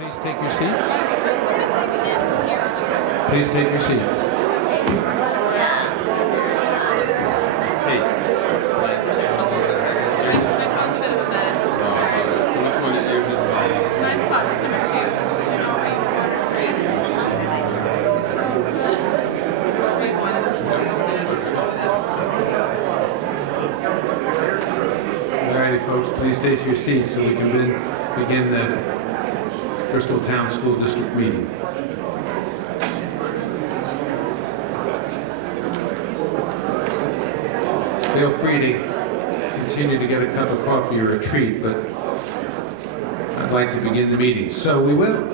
Please take your seats. Please take your seats. Hey. My phone's a bit of a mess. So which one is yours? Mine's process number 2. You know, are you Alrighty, folks, please take your seats so we can begin the Bristol Town School District meeting. Feel free to continue to get a cup of coffee or a treat, but I'd like to begin the meeting. So we will.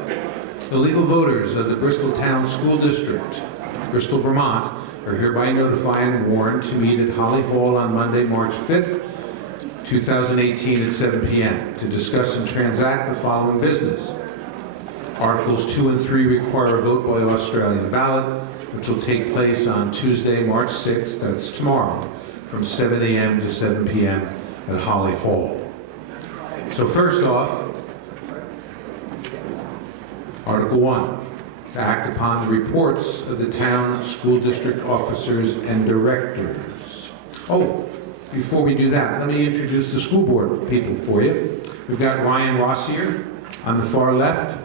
The legal voters of the Bristol Town School District, Bristol, Vermont, are hereby notified and warned to meet at Holly Hall on Monday, March 5th, 2018 at 7 p.m. to discuss and transact the following business. Articles 2 and 3 require a vote by Australian ballot, which will take place on Tuesday, March 6th, that's tomorrow, from 7 a.m. to 7 p.m. at Holly Hall. So first off, Article 1, to act upon the reports of the town school district officers and directors. Oh, before we do that, let me introduce the school board people for you. We've got Ryan Rossier on the far left,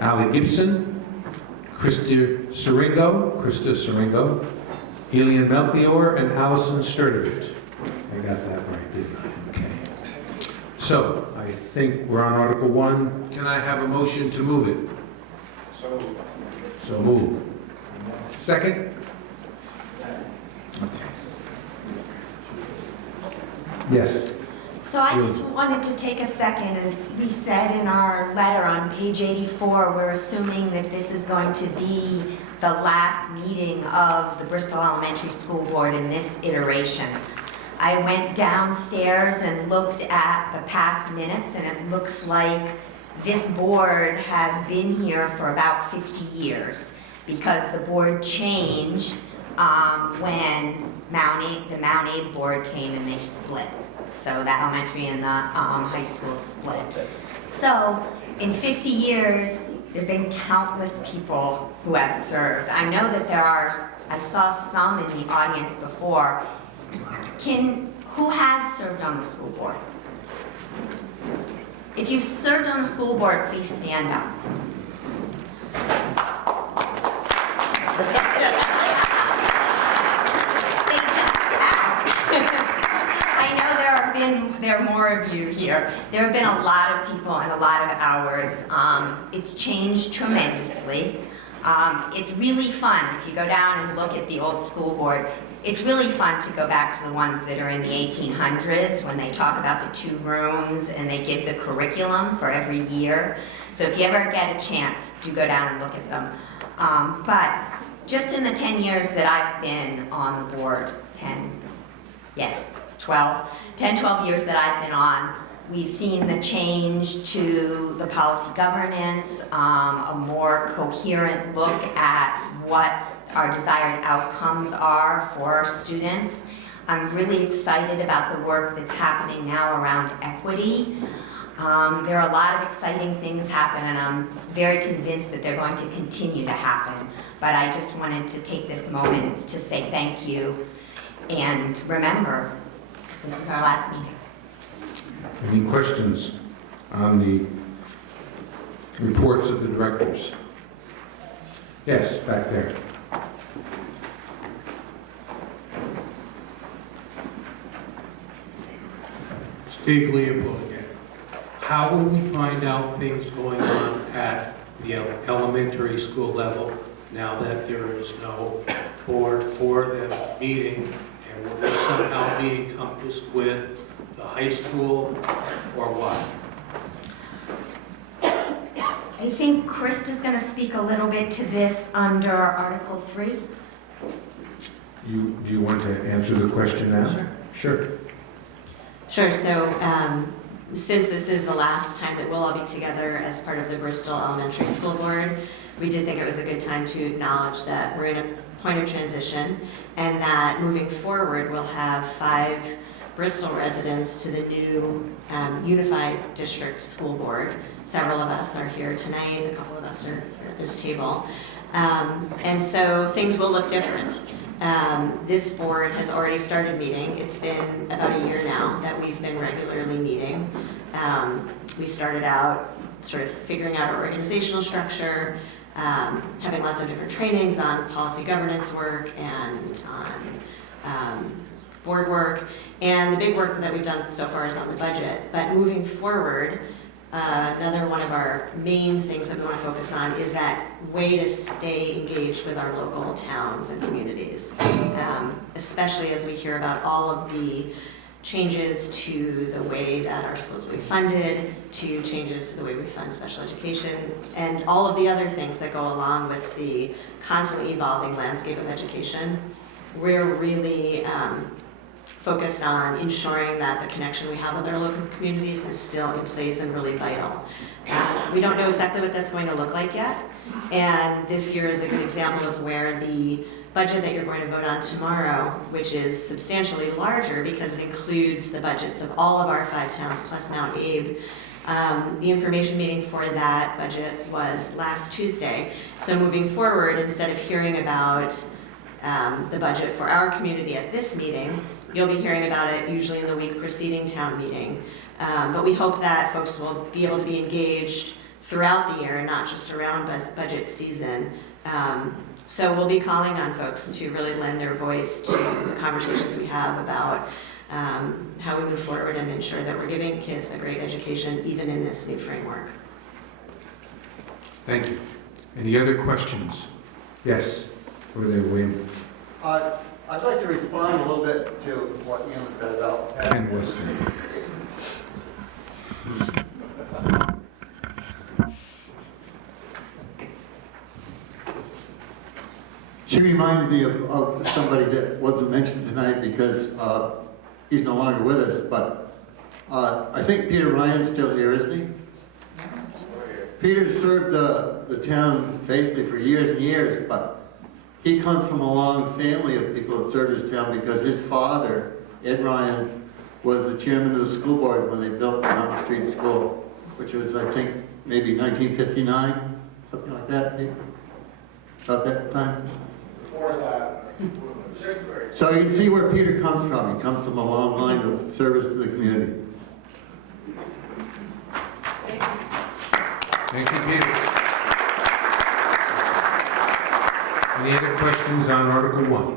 Ali Gibson, Krista Seringo, Elian Melchior, and Allison Sturdivant. I got that right, didn't I? Okay. So, I think we're on Article 1. Can I have a motion to move it? So move. Second? Okay. Yes. So I just wanted to take a second, as we said in our letter on page 84, we're assuming that this is going to be the last meeting of the Bristol Elementary School Board in this iteration. I went downstairs and looked at the past minutes, and it looks like this board has been here for about 50 years because the board changed when the Mount Abe board came and they split. So the elementary and the high school split. So in 50 years, there have been countless people who have served. I know that I saw some in the audience before. Who has served on the school board? If you served on the school board, please stand up. There are more of you here. There have been a lot of people and a lot of hours. It's changed tremendously. It's really fun if you go down and look at the old school board. It's really fun to go back to the ones that are in the 1800s when they talk about the 2 rooms and they give the curriculum for every year. So if you ever get a chance, do go down and look at them. But just in the 10 years that I've been on the board, 12 years that I've been on, we've seen the change to the policy governance, a more coherent look at what our desired outcomes are for our students. I'm really excited about the work that's happening now around equity. There are a lot of exciting things happen, and I'm very convinced that they're going to continue to happen. But I just wanted to take this moment to say thank you, and remember, this is our last meeting. Any questions on the reports of the directors? Yes, back there. Steve Leopold again. How will we find out things going on at the elementary school level now that there is no board for the meeting? And will this somehow be encompassed with the high school or what? I think Krista's going to speak a little bit to this under Article 3. Do you want to answer the question now? Sure. Sure, so since this is the last time that we'll all be together as part of the Bristol Elementary School Board, we did think it was a good time to acknowledge that we're in a point of transition and that moving forward we'll have 5 Bristol residents to the new Unified District School Board. Several of us are here tonight, a couple of us are at this table. And so things will look different. This board has already started meeting. It's been about a year now that we've been regularly meeting. We started out sort of figuring out our organizational structure, having lots of different trainings on policy governance work and on board work. And the big work that we've done so far is on the budget. But moving forward, another one of our main things that we want to focus on is that way to stay engaged with our local towns and communities, especially as we hear about all of the changes to the way that our schools will be funded, to changes to the way we fund special education, and all of the other things that go along with the constantly evolving landscape of education. We're really focused on ensuring that the connection we have with our local communities is still in place and really vital. We don't know exactly what that's going to look like yet, and this year is a good example of where the budget that you're going to vote on tomorrow, which is substantially larger because it includes the budgets of all of our 5 towns plus TownMtgB. The information meeting for that budget was last Tuesday. So moving forward, instead of hearing about the budget for our community at this meeting, you'll be hearing about it usually in the week preceding town meeting. But we hope that folks will be able to be engaged throughout the year and not just around budget season. So we'll be calling on folks to really lend their voice to the conversations we have about how we move forward and ensure that we're giving kids a great education even in this new framework. Thank you. Any other questions? Yes, over there, William. I'd like to respond a little bit to what Ian said about Ken Weston. She reminded me of somebody that wasn't mentioned tonight because he's no longer with us, but I think Peter Ryan's still here, isn't he? Peter served the town faithfully for years and years, but he comes from a long family of people that served his town because his father, Ed Ryan, was the chairman of the school board when they built Mountain Street School, which was, I think, maybe 1959, something like that, maybe? About that time? Before that. So you can see where Peter comes from. He comes from a long line of service to the community. Thank you, Peter. Any other questions on Article 1?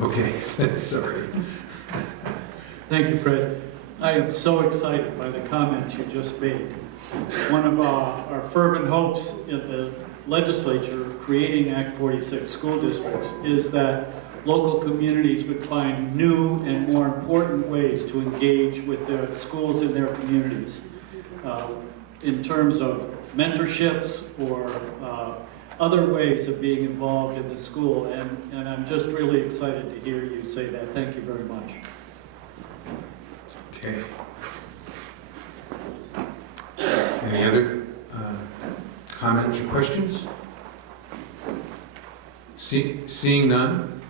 Okay, sorry. Thank you, Fred. I am so excited by the comments you just made. One of our fervent hopes in the legislature creating Act 46 school districts is that local communities would find new and more important ways to engage with their schools and their communities in terms of mentorships or other ways of being involved in the school. And I'm just really excited to hear you say that. Thank you very much. Okay. Any other comments or questions? Seeing none,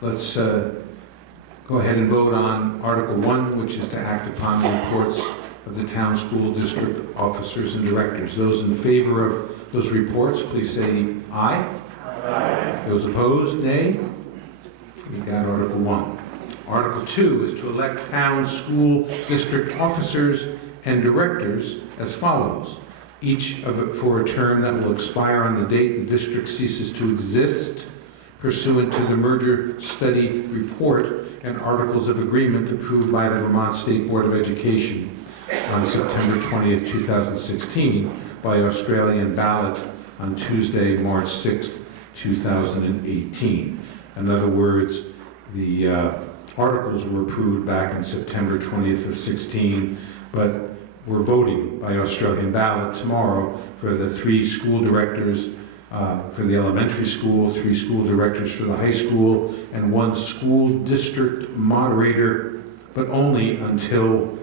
let's go ahead and vote on Article 1, which is to act upon the reports of the town school district officers and directors. Those in favor of those reports, please say aye. Aye. Those opposed, nay. We got Article 1. Article 2 is to elect town school district officers and directors as follows. Each of it for a term that will expire on the date the district ceases to exist, pursuant to the merger study report and articles of agreement approved by the Vermont State Board of Education on September 20th, 2016 by Australian Ballot on Tuesday, March 6th, 2018. In other words, the articles were approved back on September 20th of 16, but we're voting by Australian Ballot tomorrow for the 3 school directors for the elementary school, 3 school directors for the high school, and 1 school district moderator, but only until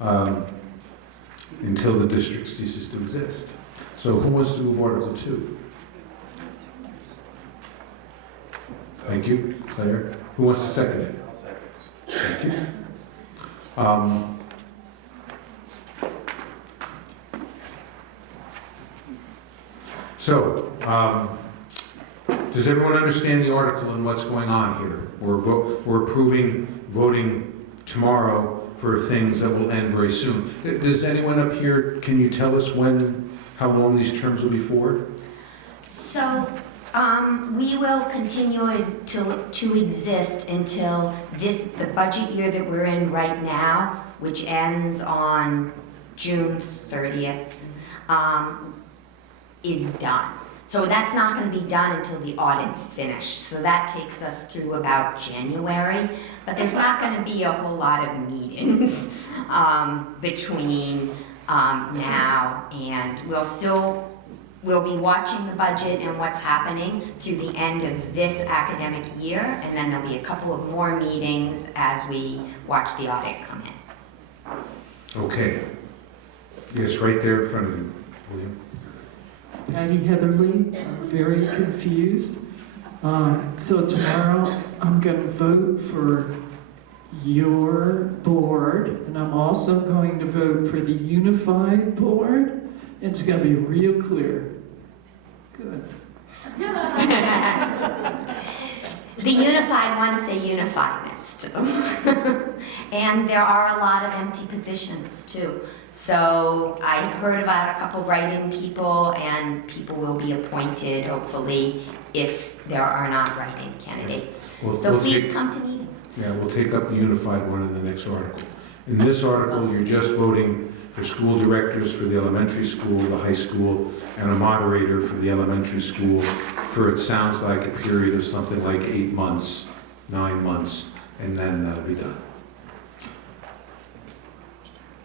the district ceases to exist. So who wants to move Article 2? Thank you. Claire? Who wants to second it? Thank you. Does everyone understand the article and what's going on here? We're voting tomorrow for things that will end very soon. Does anyone up here, can you tell us how long these terms will be for? So, we will continue to exist until the budget year that we're in right now, which ends on June 30th, is done. So that's not going to be done until the audit's finished. So that takes us through about January, but there's not going to be a whole lot of meetings between now and we'll be watching the budget and what's happening through the end of this academic year, and then there'll be a couple of more meetings as we watch the audit come in. Okay. Yes, right there in front of you, William. Patty Heatherly, I'm very confused. So tomorrow I'm going to vote for your board, and I'm also going to vote for the unified board. It's going to be real clear. Good. The unified ones say unified next to them. And there are a lot of empty positions too. So I heard about a couple write-in people, and people will be appointed, hopefully, if there are not write-in candidates. So please come to meetings. Yeah, we'll take up the unified one in the next article. In this article, you're just voting for school directors for the elementary school, the high school, and a moderator for the elementary school for, it sounds like, a period of something like 8 months, 9 months, and then that'll be done.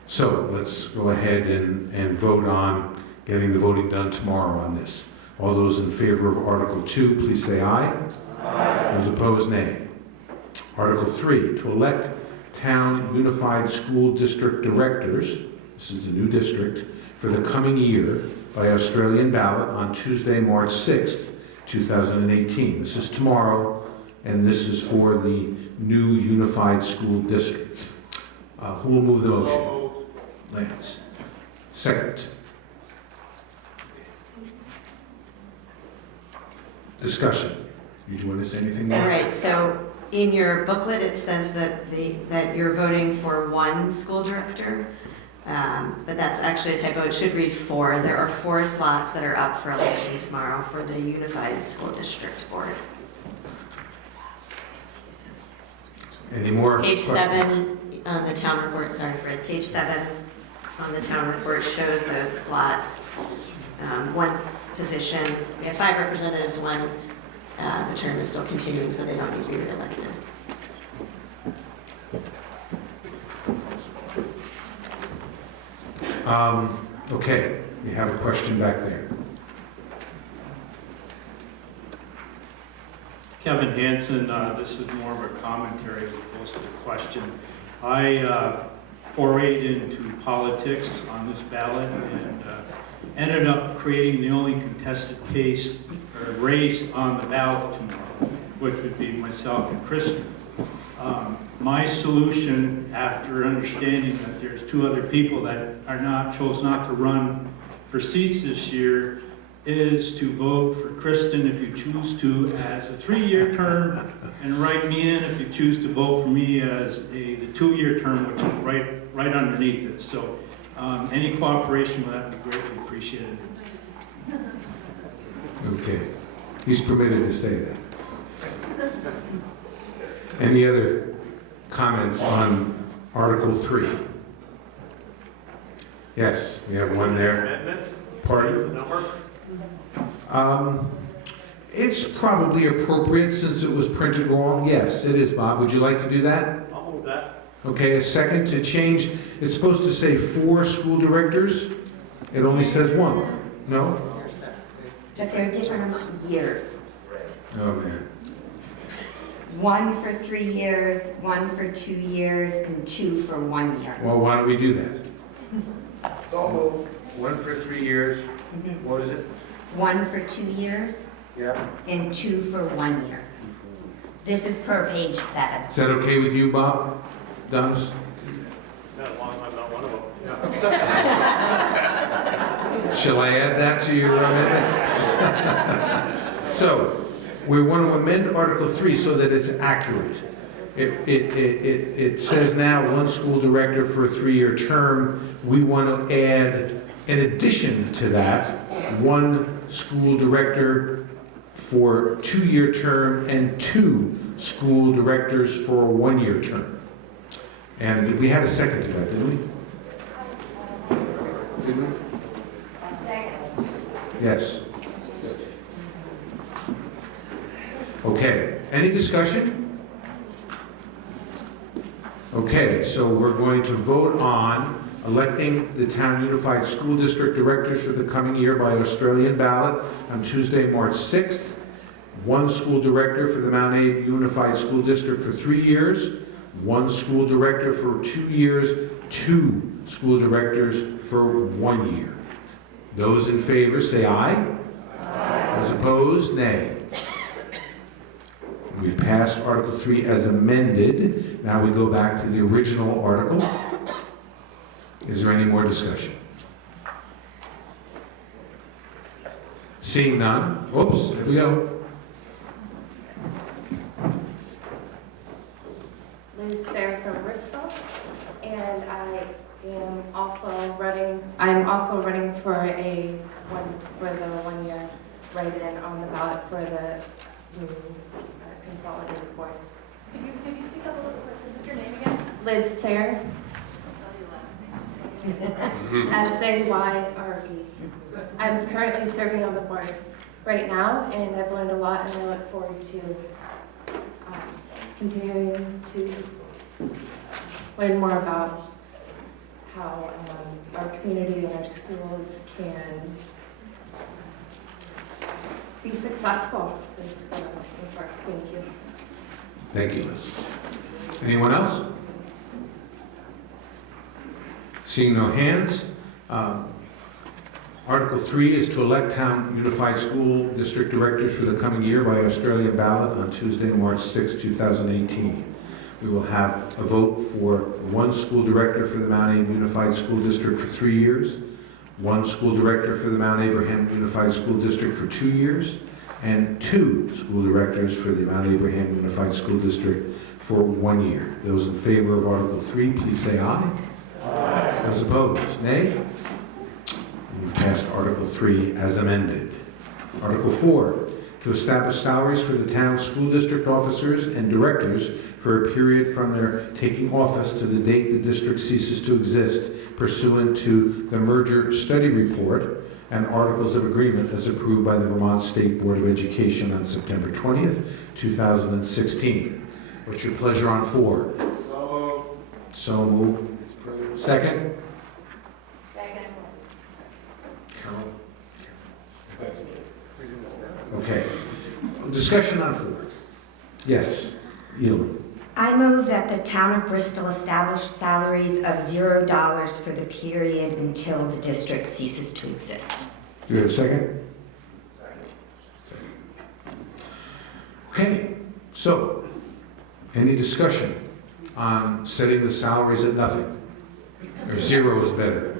So let's go ahead and vote on getting the voting done tomorrow on this. All those in favor of Article 2, please say aye. Aye. Those opposed, nay. Article 3, to elect town unified school district directors, this is a new district, for the coming year by Australian ballot on Tuesday, March 6th, 2018. This is tomorrow, and this is for the new unified school district. Who will move the motion? Lance. Second. Discussion. You want to say anything more? All right, so in your booklet, it says that you're voting for one school director, but that's actually a typo. It should read 4. There are 4 slots that are up for election tomorrow for the Unified School District Board. Any more Page questions? 7 on the town report, sorry Fred, page 7 on the town report shows those slots. One position, we have 5 representatives, the term is still continuing, so they don't need to be reelected. Okay, we have a question back there. Kevin Hansen, this is more of a commentary as opposed to a question. I forayed into politics on this ballot and ended up creating the only contested case or race on the ballot tomorrow, which would be myself and Kristen. My solution, after understanding that there's 2 other people that chose not to run for seats this year, is to vote for Kristen if you choose to as a 3-year term, and write me in if you choose to vote for me as the 2-year term, which is right underneath it. So any cooperation with that would be greatly appreciated. Okay, he's permitted to say that. Any other comments on Article 3? Yes, we have one there. Pardon? It's probably appropriate since it was printed wrong. Yes, it is, Bob. Would you like to do that? I'll move that. Okay, a second to change. It's supposed to say 4 school directors. It only says 1. No? But they're different years. Oh, man. 1 for 3 years, 1 for 2 years, and 2 for 1 year. Well, why don't we do that? So moved. 1 for 3 years. What is it? 1 for 2 years Yeah. and 2 for 1 year. This is per page 7. Is that okay with you, Bob? Dennis? Not long, I'm not one of them. Shall I add that to your amendment? So, we want to amend Article 3 so that it's accurate. It says now one school director for a 3-year term. We want to add, in addition to that, one school director for a 2-year term and 2 school directors for a 1-year term. And we had a second to that, didn't we? Did we? Yes. Okay, any discussion? Okay, so we're going to vote on electing the Town Unified School District Directors for the coming year by Australian ballot on Tuesday, March 6th. One school director for the Mount Abe Unified School District for 3 years, one school director for 2 years, 2 school directors for 1 year. Those in favor say aye. Aye. Those opposed, nay. We've passed Article 3 as amended. Now we go back to the original article. Is there any more discussion? Seeing none. Oops, there we go. Liz Sarah from Bristol, and I'm also running for the 1 year write-in on the ballot for the new consolidated board. Could you speak up a little bit? What's your name again? Liz Sayre. S-A-Y-R-E. I'm currently serving on the board right now, and I've learned a lot, and I look forward to continuing to learn more about how our community and our schools can be successful. Thank you. Thank you, Liz. Anyone else? Seeing no hands, Article 3 is to elect Town Unified School District Directors for the coming year by Australian ballot on Tuesday, March 6, 2018. We will have a vote for one school director for the Mount Abe Unified School District for 3 years, one school director for the Mount Abraham Unified School District for 2 years, and 2 school directors for the Mount Abraham Unified School District for 1 year. Those in favor of Article 3, please say aye. Aye. Those opposed, nay? We've passed Article 3 as amended. Article 4, to establish salaries for the town school district officers and directors for a period from their taking office to the date the district ceases to exist pursuant to the merger study report and articles of agreement as approved by the Vermont State Board of Education on September 20th, 2016. What's your pleasure on 4? So moved. Second? Second. Carol? Okay. Discussion on 4. Yes, Ely. I move that the town of Bristol establish salaries of $0 for the period until the district ceases to exist. Do you have a second? Okay, so, any discussion on setting the salaries at nothing? Or 0 is better?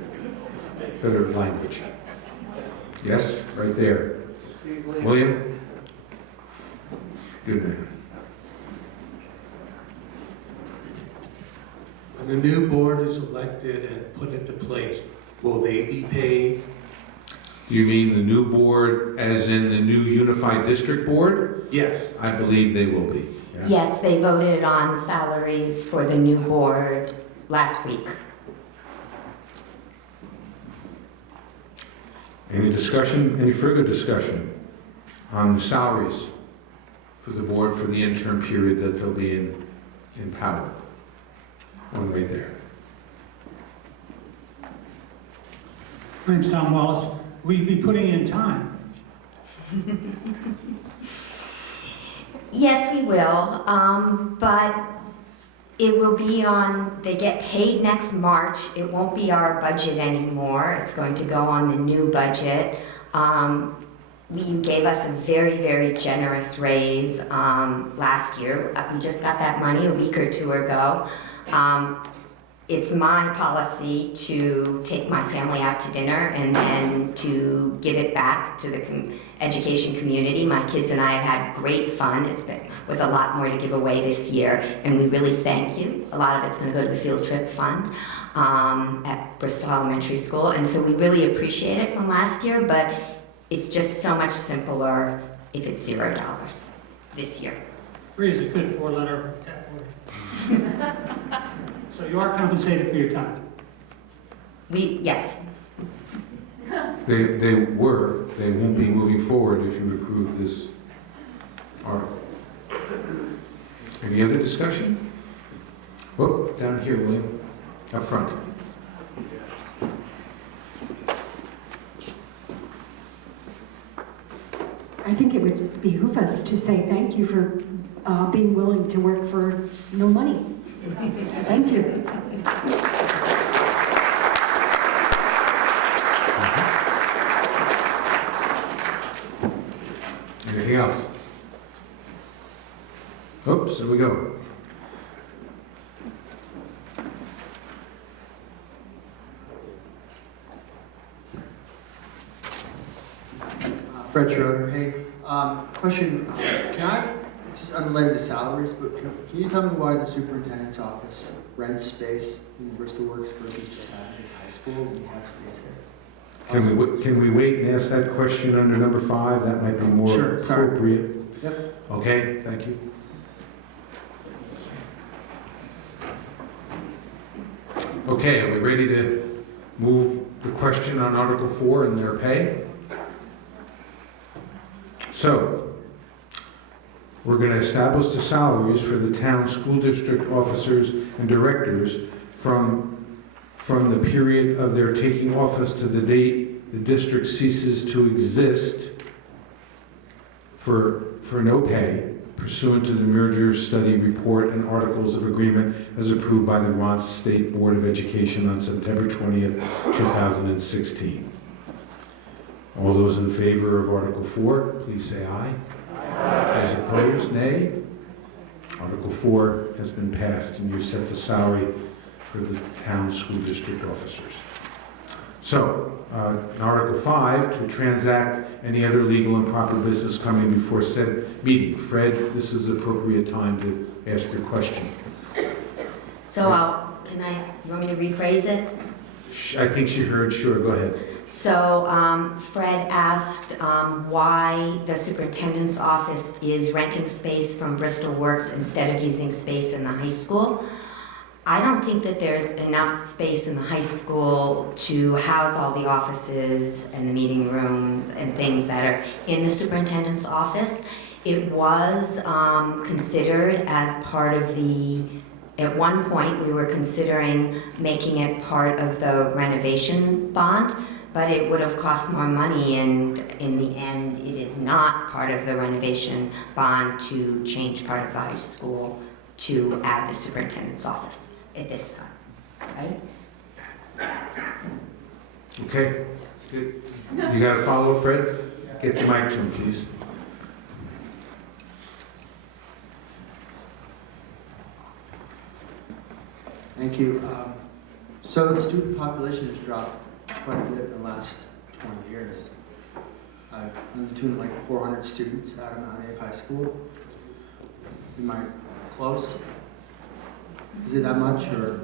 Better language. Yes, right there. William? Good man. When the new board is elected and put into place, will they be paid? You mean the new board as in the new unified district board? Yes. I believe they will be. Yeah. Yes, they voted on salaries for the new board last week. Any discussion, any further discussion on the salaries for the board for the interim period that they'll be in power? One right there. My name's Tom Wallace. Will you be putting in time? Yes, we will, but it will be on, they get paid next March. It won't be our budget anymore. It's going to go on the new budget. you gave us a very, very generous raise last year. We just got that money a week or two ago. It's my policy to take my family out to dinner and then to give it back to the education community. My kids and I have had great fun. Was a lot more to give away this year, and we really thank you. A lot of it's going to go to the field trip fund at Bristol Elementary School, and so we really appreciate it from last year, but it's just so much simpler if it's $0 this year. Free is a good four-letter word. So you are compensated for your time? Yes. They won't be moving forward if you approve this article. Any other discussion? Oh, down here, William, up front. I think it would just behoove us to say thank you for being willing to work for no money. Thank you. Anything else? Oops, there we go. Fred Schroeder, hey. Question, this is unrelated to salaries, but can you tell me why the superintendent's office rents space in the Bristol Works versus just having it at high school when you have space there? Can we wait and ask that question under number 5? That might be more Sure, sorry. appropriate. Yep. Okay, thank you. Okay, are we ready to move the question on Article 4 and their pay? So, we're going to establish the salaries for the town school district officers and directors from the period of their taking office to the date the district ceases to exist for no pay pursuant to the merger study report and articles of agreement as approved by the Vermont State Board of Education on September 20th, 2016. All those in favor of Article 4, please say aye. Those opposed, nay. Article 4 has been passed, and you set the salary for the town school district officers. So, in Article 5, to transact any other legal and proper business coming before said meeting. Fred, this is the appropriate time to ask your question. So you want me to rephrase it? I think she heard, sure, go ahead. So Fred asked why the superintendent's office is renting space from Bristol Works instead of using space in the high school. I don't think that there's enough space in the high school to house all the offices and the meeting rooms and things that are in the superintendent's office. It was considered as part of at one point we were considering making it part of the renovation bond, but it would have cost more money, and in the end it is not part of the renovation bond to change part of the high school to add the superintendent's office at this time, right? Okay, good. You got to follow, Fred? Get the mic to him, please. Thank you. So the student population has dropped quite a bit in the last 20 years. In the tune of like 400 students out of Mount Abe High School. Am I close? Is it that much, or?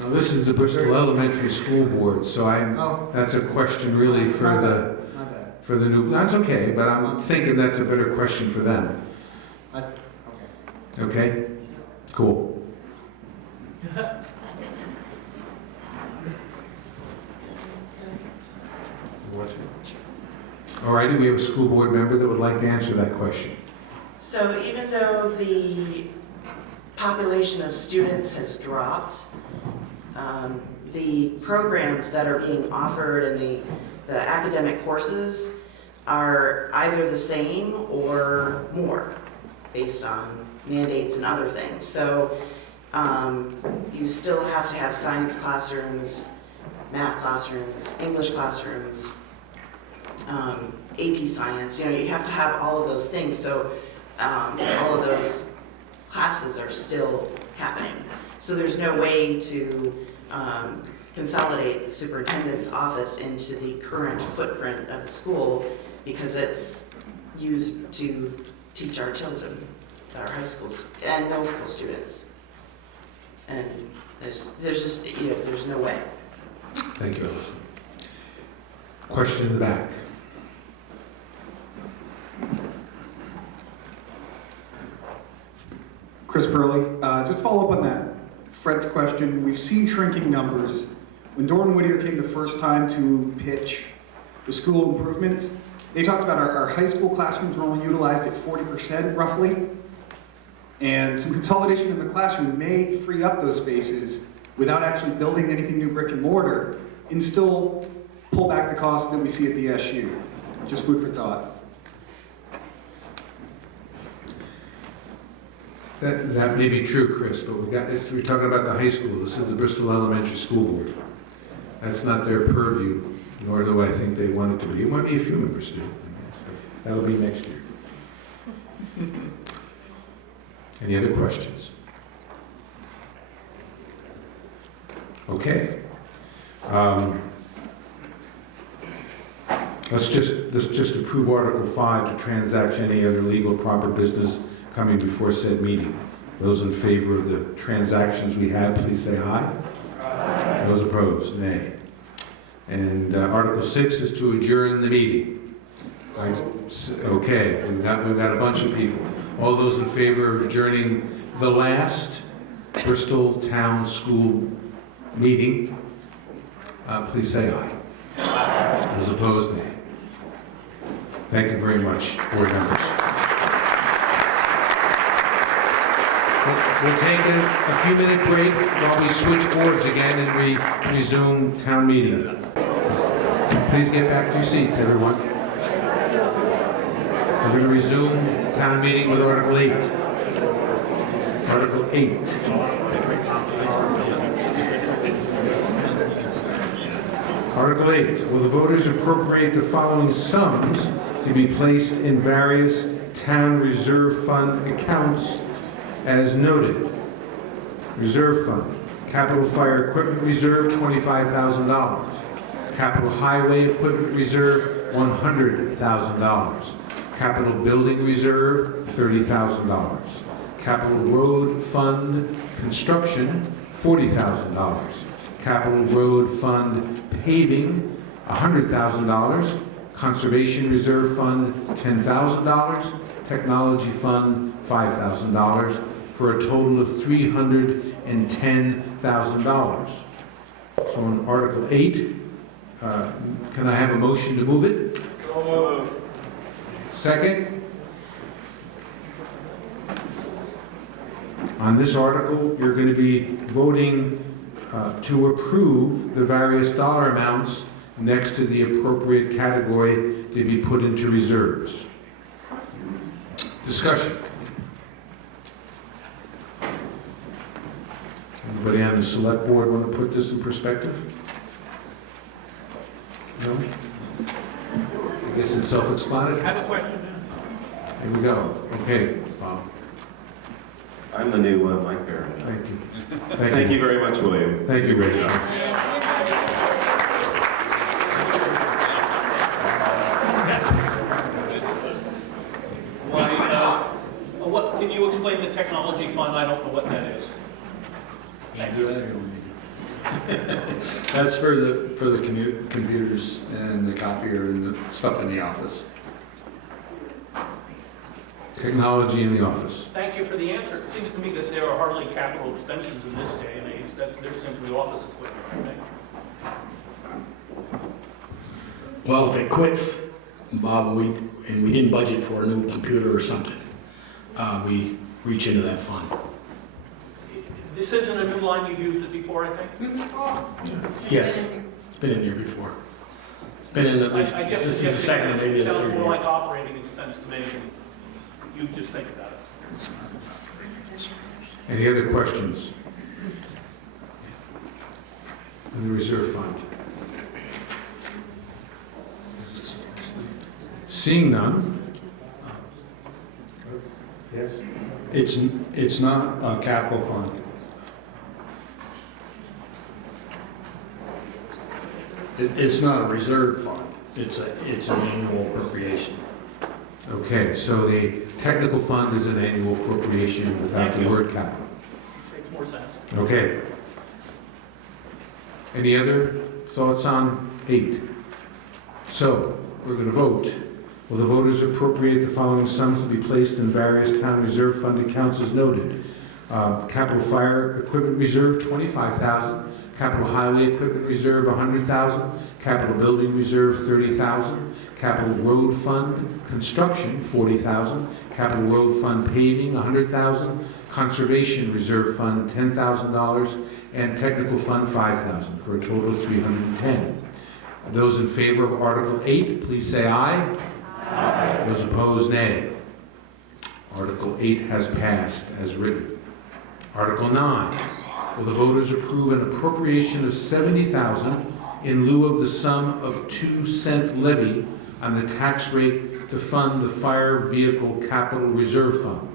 Now, this is the Bristol Elementary School Board, so that's a question really for My bad. for the new. That's okay, but I'm thinking that's a better question for them. Okay. Okay, cool. All righty, we have a school board member that would like to answer that question. So even though the population of students has dropped, the programs that are being offered and the academic courses are either the same or more based on mandates and other things. So you still have to have science classrooms, math classrooms, English classrooms, AP Science, you have to have all of those things, so all of those classes are still happening. So there's no way to consolidate the superintendent's office into the current footprint of the school because it's used to teach our children, our high schools and middle school students. And there's just, there's no way. Thank you, Allison. Question in the back. Chris Burley, just follow up on that Fred's question. We've seen shrinking numbers. When Doran Whittier came the first time to pitch the school improvements, they talked about our high school classrooms were only utilized at 40% roughly. And some consolidation in the classroom may free up those spaces without actually building anything new brick and mortar and still pull back the costs that we see at the SU. Just food for thought. That may be true, Chris, but we're talking about the high school. This is the Bristol Elementary School Board. That's not their purview, nor do I think they want it to be. It might be a few members do, I guess, but that'll be next year. Any other questions? Okay. Let's just approve Article 5 to transact any other legal proper business coming before said meeting. Those in favor of the transactions we had, please say aye. Aye. Those opposed, nay. And Article 6 is to adjourn the meeting. Right. Okay, we've got a bunch of people. All those in favor of adjourning the last Bristol Town School meeting, please say aye. Aye. Those opposed, nay. Thank you very much, board members. We'll take a few-minute break while we switch boards again and we resume town meeting. Please get back to your seats, everyone. We're going to resume town meeting with Article 8. Article 8. Article 8. Will the voters appropriate the following sums to be placed in various town reserve fund accounts as noted? Reserve Fund, Capital Fire Equipment Reserve, $25,000. Capital Highway Equipment Reserve, $100,000. Capital Building Reserve, $30,000. Capital Road Fund Construction, $40,000. Capital Road Fund Paving, $100,000. Conservation Reserve Fund, $10,000. Technology Fund, $5,000. For a total of $310,000. So on Article 8, can I have a motion to move it? Second? On this article, you're going to be voting to approve the various dollar amounts next to the appropriate category to be put into reserves. Discussion. Anybody on the select board want to put this in perspective? No? I guess it's self-explanatory. I have a question. Here we go. Okay, Bob. I'm the new mic bearer. Thank you. Thank you very much, William. Thank you, Rachel. What, can you explain the technology fund? I don't know what that is. That's for the computers and the copier and the stuff in the office. Technology in the office. Thank you for the answer. It seems to me that there are hardly capital expenses in this day and age, that they're simply office equipment, aren't they? Well, if it quits, Bob, and we didn't budget for a new computer or something, we reach into that fund. This isn't a new line, you've used it before, I think? Yes, it's been in there before. It's been in at least, I guess this is the second or maybe it the sounds third more year. like operating expense to me, and you just think about it. Any other questions? In the reserve fund. Seeing none. Yes? It's not a capital fund. It's not a reserve fund. It's an annual appropriation. Okay, so the technical fund is an annual appropriation without the word capital. Makes more sense. Okay. Any other thoughts on 8? So, we're going to vote. Will the voters appropriate the following sums to be placed in various town reserve fund accounts as noted? Capital Fire Equipment Reserve, $25,000. Capital Highway Equipment Reserve, $100,000. Capital Building Reserve, $30,000. Capital Road Fund Construction, $40,000. Capital Road Fund Paving, $100,000. Conservation Reserve Fund, $10,000. And Technical Fund, $5,000, for a total of $310,000. Those in favor of Article 8, please say aye. Aye. Those opposed, nay. Article 8 has passed as written. Article 9. Will the voters approve an appropriation of $70,000 in lieu of the sum of 2-cent levy on the tax rate to fund the Fire Vehicle Capital Reserve Fund?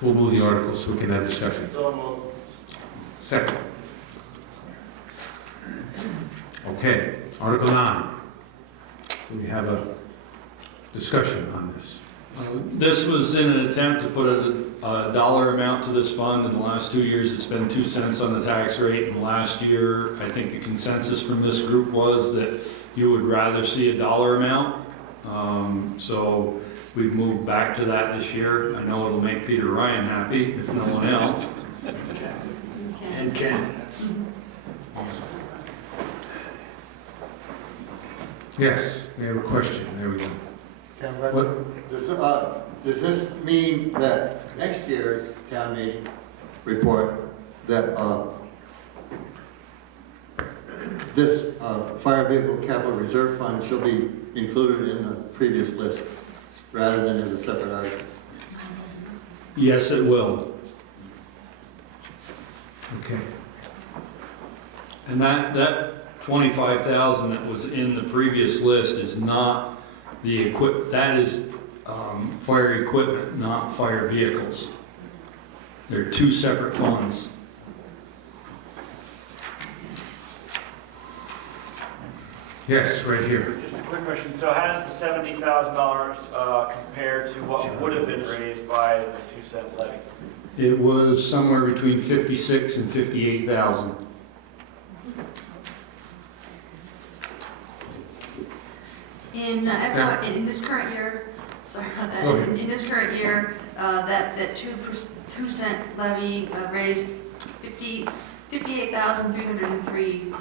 We'll move the article so we can have discussion. So moved. Second. Okay, Article 9. We have a discussion on this. This was in an attempt to put a dollar amount to this fund. In the last 2 years, it's been 2 cents on the tax rate. And last year, I think the consensus from this group was that you would rather see a dollar amount. So we've moved back to that this year. I know it'll make Peter Ryan happy, if no one else. And Ken. Yes, we have a question. There we go. What? Does this mean that next year's town meeting report, that this Fire Vehicle Capital Reserve Fund shall be included in the previous list rather than as a separate item? Yes, it will. Okay. And that 25,000 that was in the previous list is not the that is fire equipment, not fire vehicles. They're 2 separate funds. Yes, right here. Just a quick question. So how does the $70,000 compare to what would have been raised by the 2-cent levy? It was somewhere between 56 and 58,000. In this current year, sorry about that, Go ahead. in this current year, that 2-cent levy raised $58,303,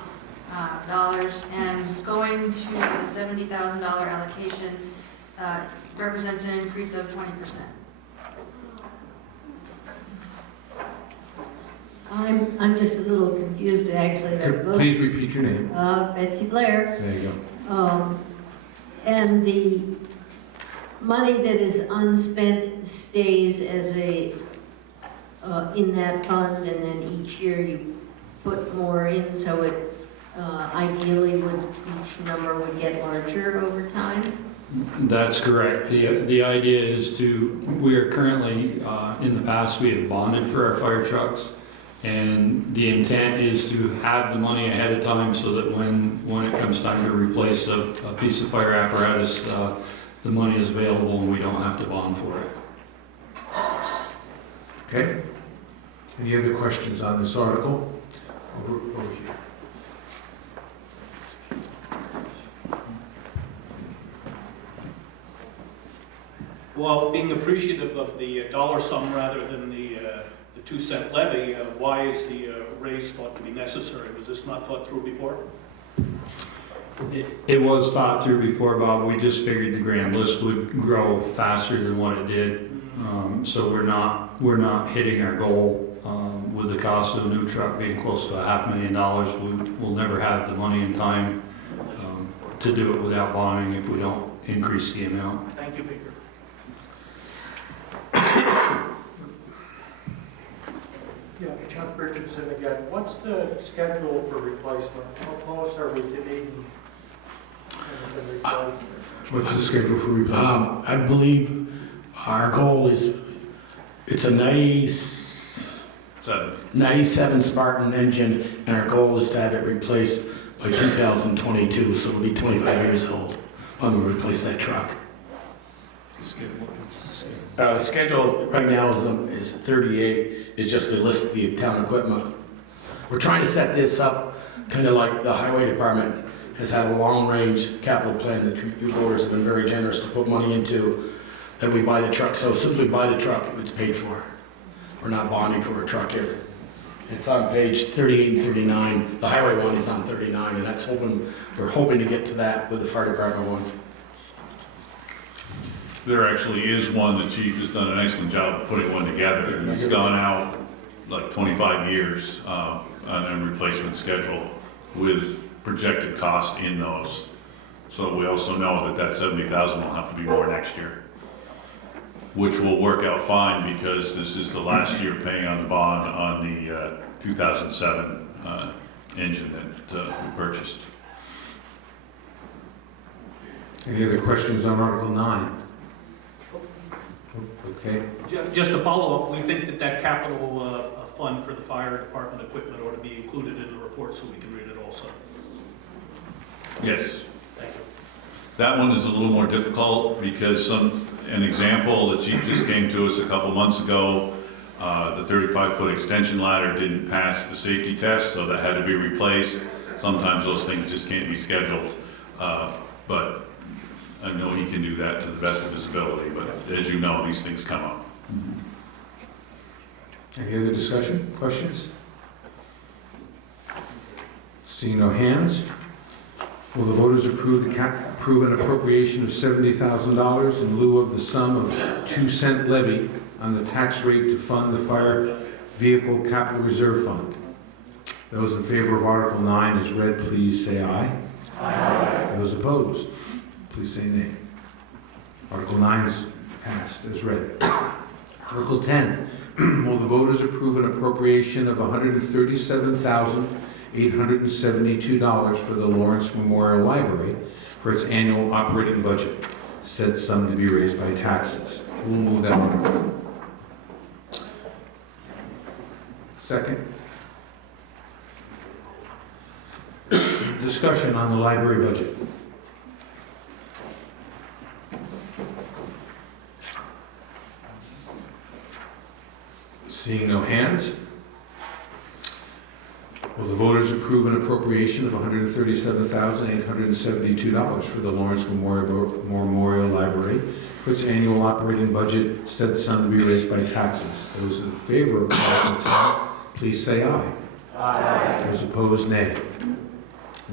and going to a $70,000 allocation represents an increase of 20%. I'm just a little confused, actually. Please repeat your name. Betsy Blair. There you go. And the money that is unspent stays as in that fund, and then each year you put more in, so it ideally each number would get larger over time? That's correct. The idea is we are currently, in the past, we have bonded for our fire trucks. And the intent is to have the money ahead of time so that when it comes time to replace a piece of fire apparatus, the money is available and we don't have to bond for it. Okay. Any other questions on this article? Over here. Well, being appreciative of the dollar sum rather than the 2-cent levy, why is the raise thought to be necessary? Was this not thought through before? It was thought through before, Bob. We just figured the grand list would grow faster than what it did. So we're not hitting our goal with the cost of a new truck being close to $500,000. We'll never have the money and time to do it without bonding if we don't increase the amount. Thank you, Peter. Yeah, Chuck Richardson again. What's the schedule for replacement? How close are we to needing What's the schedule for replacement? I believe our goal is, it's a 97 Spartan engine, and our goal is to have it replaced by 2022, so it'll be 25 years old when we replace that truck. The schedule right now is 38, is just to list the town equipment. We're trying to set this up kind of like the highway department has had a long-range capital plan that you voters have been very generous to put money into, that we buy the truck. So as soon as we buy the truck, it's paid for. We're not bonding for a truck here. It's on page 38 and 39. The highway one is on 39, and that's we're hoping to get to that with the fire department one. There actually is one. The chief has done an excellent job of putting one together. It's gone out like 25 years on a replacement schedule with projected cost in those. So we also know that $70,000 will have to be more next year, which will work out fine because this is the last year paying on the bond on the 2007 engine that we purchased. Any other questions on Article 9? Okay. Just to follow up, we think that that capital fund for the fire department equipment ought to be included in the report so we can read it also. Yes. Thank you. That one is a little more difficult because an example, the chief just came to us a couple months ago. The 35-foot extension ladder didn't pass the safety test, so that had to be replaced. Sometimes those things just can't be scheduled. But I know he can do that to the best of his ability, but as you know, these things come up. Any other discussion, questions? Seeing no hands, will the voters approve an appropriation of $70,000 in lieu of the sum of 2-cent levy on the tax rate to fund the Fire Vehicle Capital Reserve Fund? Those in favor of Article 9 as read, please say aye. Aye. Those opposed, please say nay. Article 9 is passed as read. Article 10, will the voters approve an appropriation of $137,872 for the Lawrence Memorial Library for its annual operating budget, said sum to be raised by taxes? Who will move that article? Second. Discussion on the library budget. Seeing no hands, will the voters approve an appropriation of $137,872 for the Lawrence Memorial Library for its annual operating budget, said sum to be raised by taxes? Those in favor of Article 10, please say aye. Aye. Those opposed, nay.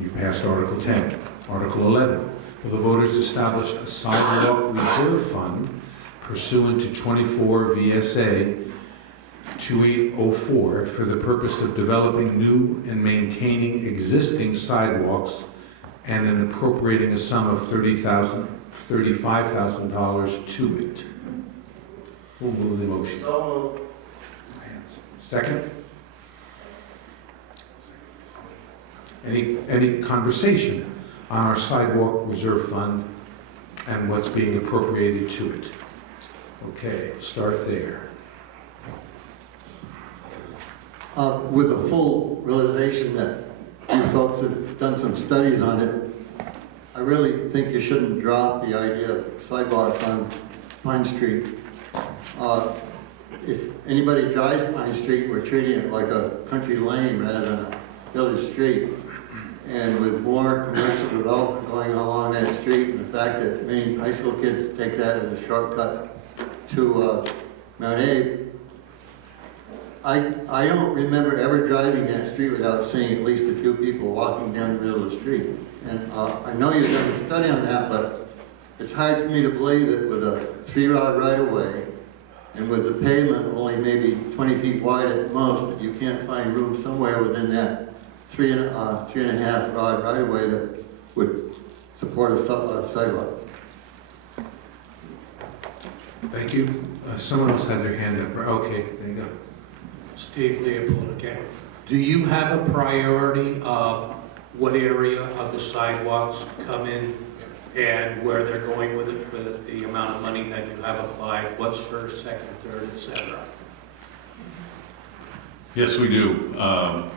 You passed Article 10. Article 11, will the voters establish a sidewalk reserve fund pursuant to 24 VSA 2804 for the purpose of developing new and maintaining existing sidewalks and in appropriating a sum of $35,000 to it? Who will move the motion? So moved. Second? Any conversation on our sidewalk reserve fund and what's being appropriated to it? Okay, start there. With the full realization that you folks have done some studies on it, I really think you shouldn't drop the idea of sidewalks on Pine Street. If anybody drives Pine Street, we're treating it like a country lane rather than a village street. And with more commercial development going along that street, and the fact that many high school kids take that as a shortcut to Mount Abe, I don't remember ever driving that street without seeing at least a few people walking down the middle of the street. And I know you've done a study on that, but it's hard for me to believe that with a 3-rod right-of-way and with the pavement only maybe 20 feet wide at most, that you can't find room somewhere within that 3.5-rod right-of-way that would support a sidewalk. Thank you. Someone else had their hand up. Okay, there you go. Steve Leopold again. Do you have a priority of what area of the sidewalks come in and where they're going with it for the amount of money that you have applied? What's first, second, third, etc.? Yes, we do.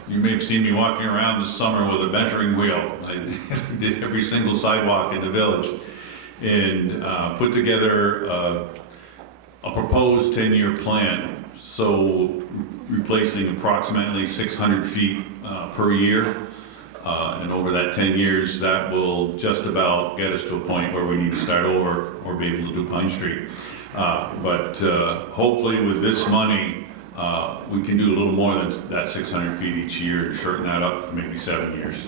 You may have seen me walking around this summer with a measuring wheel. I did every single sidewalk in the village and put together a proposed 10-year plan. So replacing approximately 600 feet per year. And over that 10 years, that will just about get us to a point where we need to start over or be able to do Pine Street. But hopefully with this money, we can do a little more than that 600 feet each year and shorten that up to maybe 7 years.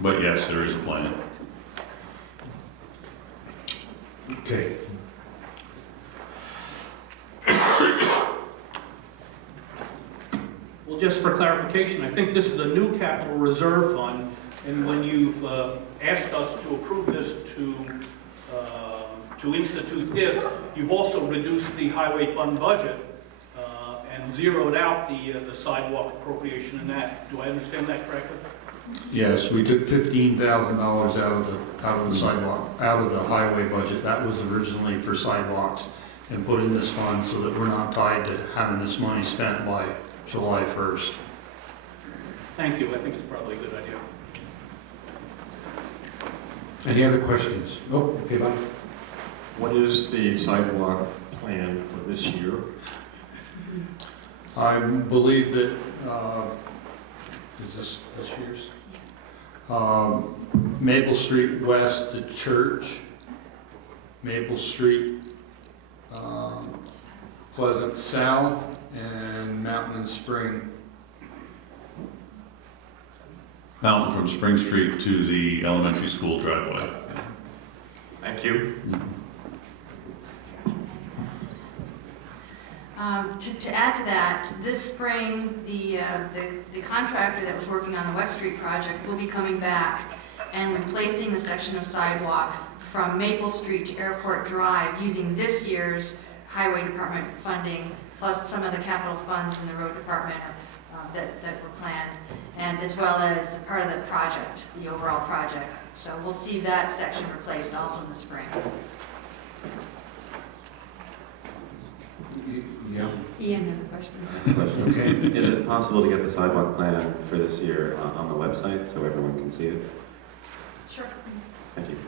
But yes, there is a plan. Okay. Well, just for clarification, I think this is a new capital reserve fund, and when you've asked us to approve this to institute this, you've also reduced the highway fund budget and zeroed out the sidewalk appropriation in that. Do I understand that correctly? Yes, we took $15,000 out of the sidewalk, out of the highway budget. That was originally for sidewalks, and put in this fund so that we're not tied to having this money spent by July 1st. Thank you. I think it's probably a good idea. Any other questions? Oh, okay, Bob. What is the sidewalk plan for this year? I believe that, is this year's? Maple Street west to Church, Maple Street Pleasant South, and Mountain and Spring. Mountain from Spring Street to the elementary school driveway. Thank you. To add to that, this spring, the contractor that was working on the West Street project will be coming back and replacing the section of sidewalk from Maple Street to Airport Drive using this year's highway department funding, plus some of the capital funds in the road department that were planned, and as well as part of the project, the overall project. So we'll see that section replaced also in the spring. Yeah. Ian has a question. Okay. Is it possible to get the sidewalk plan for this year on the website so everyone can see it? Sure. Thank you.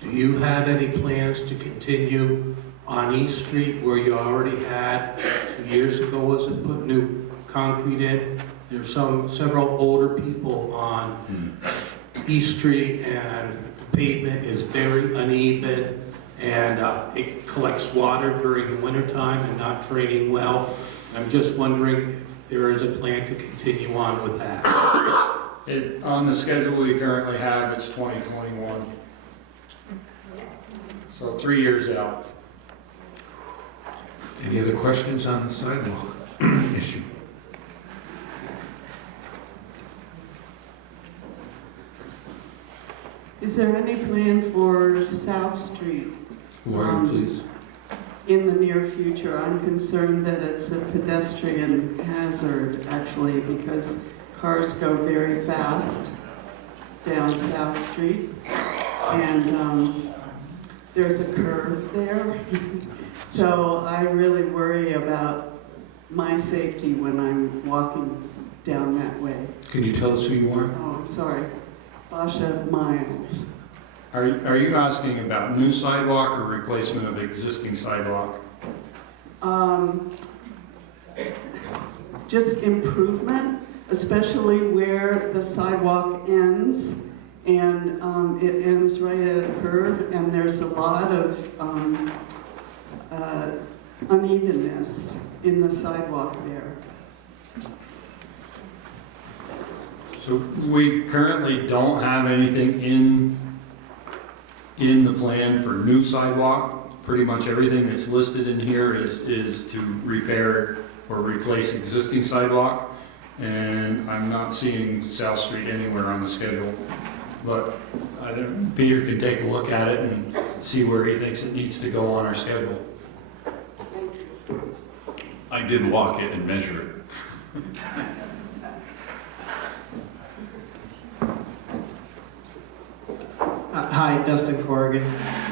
Do you have any plans to continue on East Street where you already had 2 years ago, was it, put new concrete in? There's several older people on East Street and the pavement is very uneven and it collects water during the wintertime and not draining well. I'm just wondering if there is a plan to continue on with that. On the schedule we currently have, it's 2021. So 3 years out. Any other questions on the sidewalk issue? Is there any plan for South Street? Who are you, please? In the near future? I'm concerned that it's a pedestrian hazard, actually, because cars go very fast down South Street, and there's a curve there. So I really worry about my safety when I'm walking down that way. Can you tell us who you are? Oh, I'm sorry. Basha Miles. Are you asking about new sidewalk or replacement of existing sidewalk? Just improvement, especially where the sidewalk ends, and it ends right at a curve, and there's a lot of unevenness in the sidewalk there. So we currently don't have anything in the plan for new sidewalk. Pretty much everything that's listed in here is to repair or replace existing sidewalk. And I'm not seeing South Street anywhere on the schedule. But Peter can take a look at it and see where he thinks it needs to go on our schedule. I did walk it and measure it. Hi, Dustin Corrigan.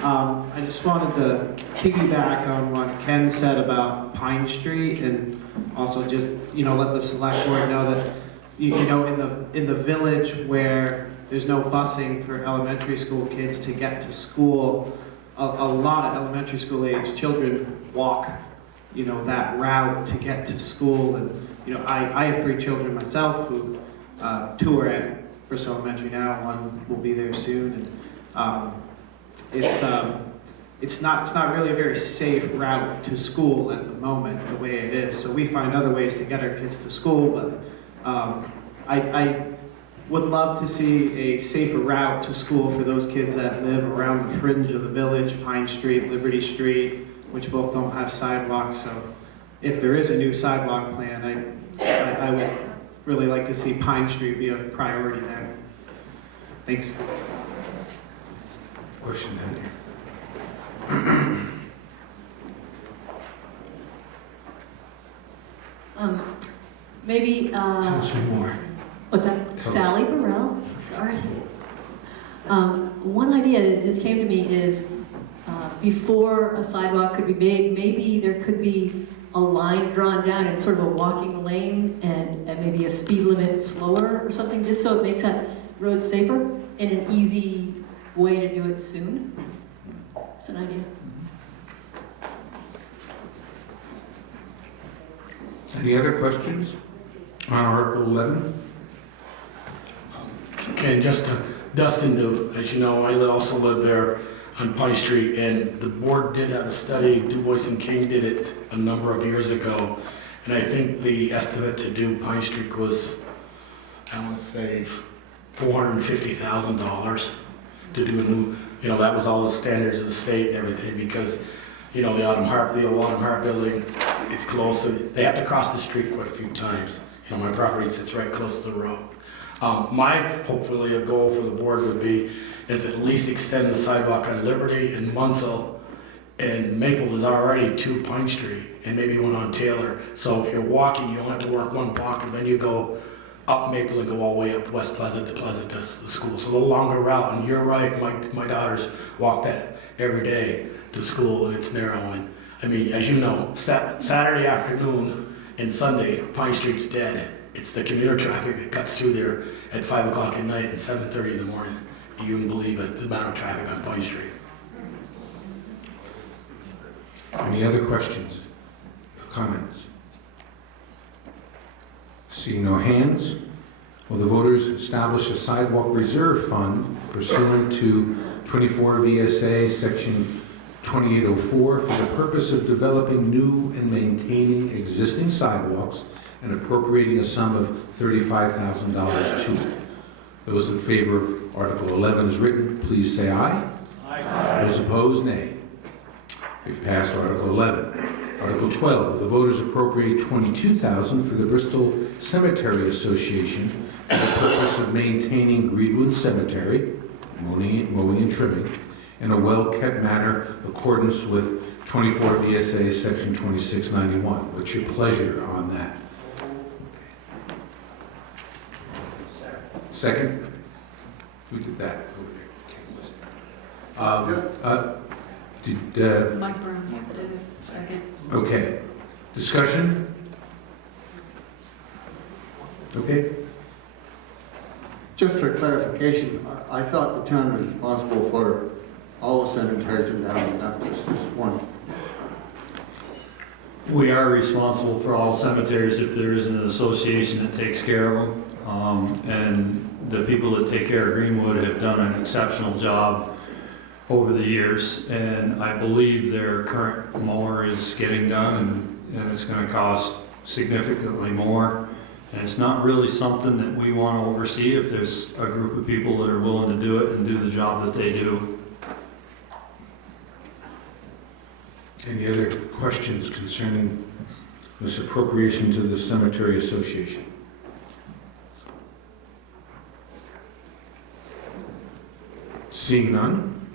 I just wanted to piggyback on what Ken said about Pine Street, and also just, let the select board know that, in the village where there's no busing for elementary school kids to get to school, a lot of elementary school age children walk, that route to get to school. And, I have 3 children myself who, 2 are at Bristol Elementary now, 1 will be there soon. And, it's not really a very safe route to school at the moment, the way it is. So we find other ways to get our kids to school, but I would love to see a safer route to school for those kids that live around the fringe of the village, Pine Street, Liberty Street, which both don't have sidewalks. So if there is a new sidewalk plan, I would really like to see Pine Street be a priority there. Thanks. Question down here. Maybe, Tell us some more. what's that? Sally Burrell, sorry. One idea that just came to me is before a sidewalk could be made, maybe there could be a line drawn down in sort of a walking lane and maybe a speed limit slower or something, just so it makes that road safer in an easy way to do it soon. That's an idea. Any other questions on Article 11? Okay, just Dustin, as you know, I also live there on Pine Street, and the board did have a study. Du Bois and King did it a number of years ago, and I think the estimate to do Pine Street was, I want to say, $450,000 to do a new. That was all the standards of the state and everything, because the Autumn Hart building is close. So they have to cross the street quite a few times. My property sits right close to the road. Hopefully a goal for the board would be is at least extend the sidewalk on Liberty and Munsell, and Maple is already to Pine Street, and maybe one on Taylor. So if you're walking, you only have to work 1 block, and then you go up Maple and go all the way up West Pleasant to the school. So a little longer route, and you're right, my daughters walk that every day to school, and it's narrow. And I mean, as you know, Saturday afternoon and Sunday, Pine Street's dead. It's the commuter traffic that cuts through there at 5 o'clock at night and 7:30 in the morning. You wouldn't believe it, the amount of traffic on Pine Street. Any other questions or comments? Seeing no hands, will the voters establish a sidewalk reserve fund pursuant to 24 VSA section 2804 for the purpose of developing new and maintaining existing sidewalks and appropriating a sum of $35,000 to it? Those in favor of Article 11 as written, please say aye. Aye. Those opposed, nay. We've passed Article 11. Article 12, will the voters appropriate $22,000 for the Bristol Cemetery Association for the purpose of maintaining Greenwood Cemetery, mowing and trimming, in a well-kept manner, accordance with 24 VSA Section 2691. What's your pleasure on that? Second? Who did that? Mike Brown did it. Second. Okay. Discussion? Okay. Just for clarification, I thought the town was responsible for all the cemeteries in town, not just this one. We are responsible for all cemeteries if there is an association that takes care of them. And the people that take care of Greenwood have done an exceptional job over the years. And I believe their current mower is getting done, and it's going to cost significantly more. And it's not really something that we want to oversee if there's a group of people that are willing to do it and do the job that they do. Any other questions concerning this appropriation to the Cemetery Association? Seeing none,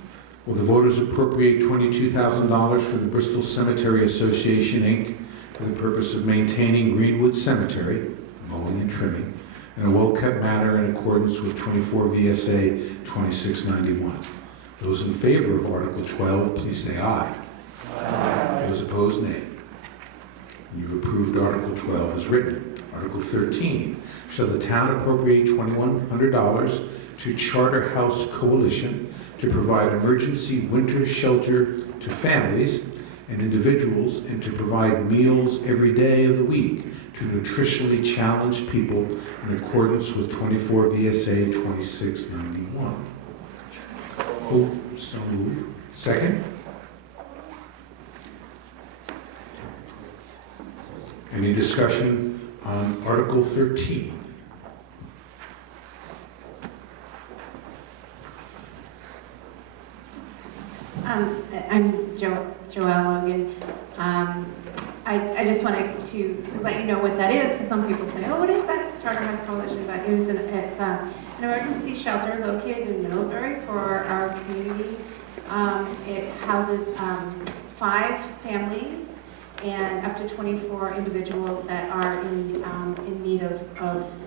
will the voters appropriate $22,000 for the Bristol Cemetery Association, Inc. for the purpose of maintaining Greenwood Cemetery, mowing and trimming, in a well-kept manner in accordance with 24 VSA 2691. Those in favor of Article 12, please say aye. Aye. Those opposed, nay. You've approved Article 12 as written. Article 13, shall the town appropriate $2,100 to Charter House Coalition to provide emergency winter shelter to families and individuals and to provide meals every day of the week to nutritionally challenged people in accordance with 24 VSA 2691. Oh, so moved. Second? Any discussion on Article 13? I'm Joelle Logan. I just wanted to let you know what that is, because some people say, oh, what is that Charter House Coalition? But it's an emergency shelter located in Middlebury for our community. It houses 5 families and up to 24 individuals that are in need of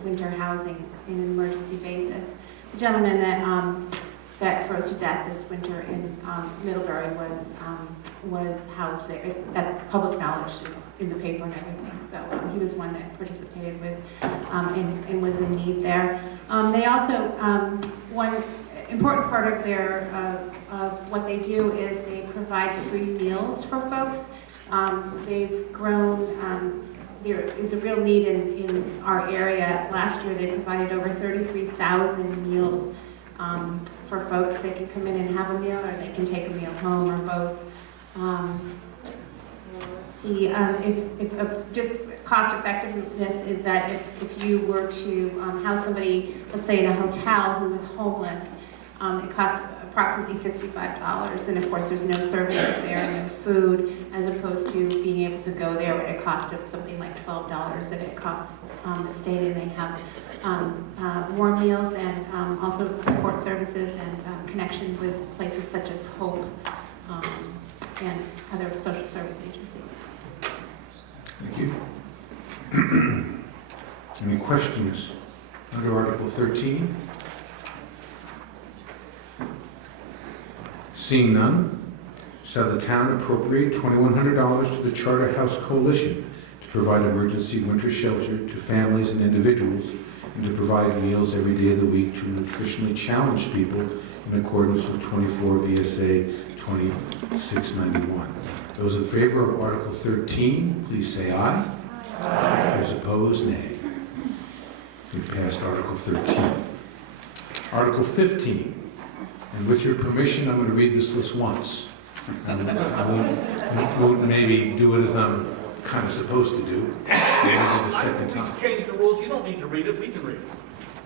winter housing in an emergency basis. The gentleman that froze to death this winter in Middlebury was housed there. That's public knowledge. It's in the paper and everything. So he was one that participated with and was in need there. They also, one important part of their of what they do is they provide free meals for folks. They've grown. There is a real need in our area. Last year they provided over 33,000 meals for folks. They can come in and have a meal, or they can take a meal home, or both. Just cost effectiveness is that if you were to house somebody, let's say in a hotel, who was homeless, it costs approximately $65, and of course there's no services there, no food, as opposed to being able to go there at a cost of something like $12 that it costs the state, and they have warm meals and also support services and connection with places such as Hope and other social service agencies. Thank you. Any questions under Article 13? Seeing none, shall the town appropriate $2,100 to the Charter House Coalition to provide emergency winter shelter to families and individuals and to provide meals every day of the week to nutritionally challenged people in accordance with 24 VSA 2691. Those in favor of Article 13, please say aye. Aye. Those opposed, nay. We've passed Article 13. Article 15. And with your permission, I'm going to read this list once. I won't maybe do it as I'm kind of supposed to do. Maybe the second time. We change the rules. You don't need to read it. We can read it.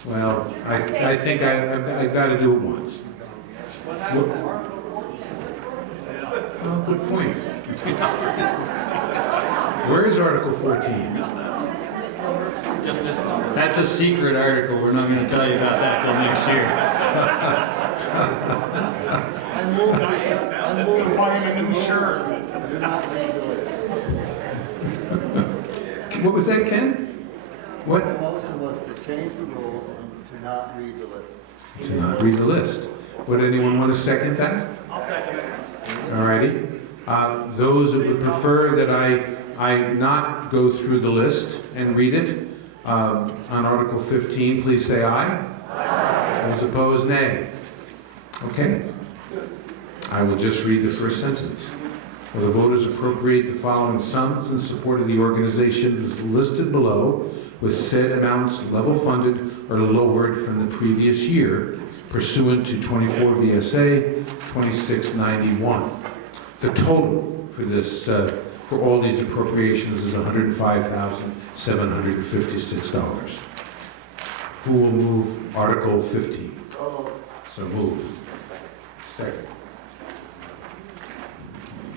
Well, I think I've got to do it once. Oh, good point. Where is Article 14? That's a secret article. We're not going to tell you about that till next year. I'm going to buy him a new shirt. What was that, Ken? What? The motion was to change the rules and to not read the list. To not read the list. Would anyone want to second that? I'll second it. All righty. Those that would prefer that I not go through the list and read it on Article 15, please say aye. Aye. Those opposed, nay. Okay. I will just read the first sentence. Will the voters appropriate the following sums in support of the organizations listed below, with said amounts level funded or lowered from the previous year, pursuant to 24 VSA 2691. The total for this, for all these appropriations is $105,756. Who will move Article 15? So moved. Second.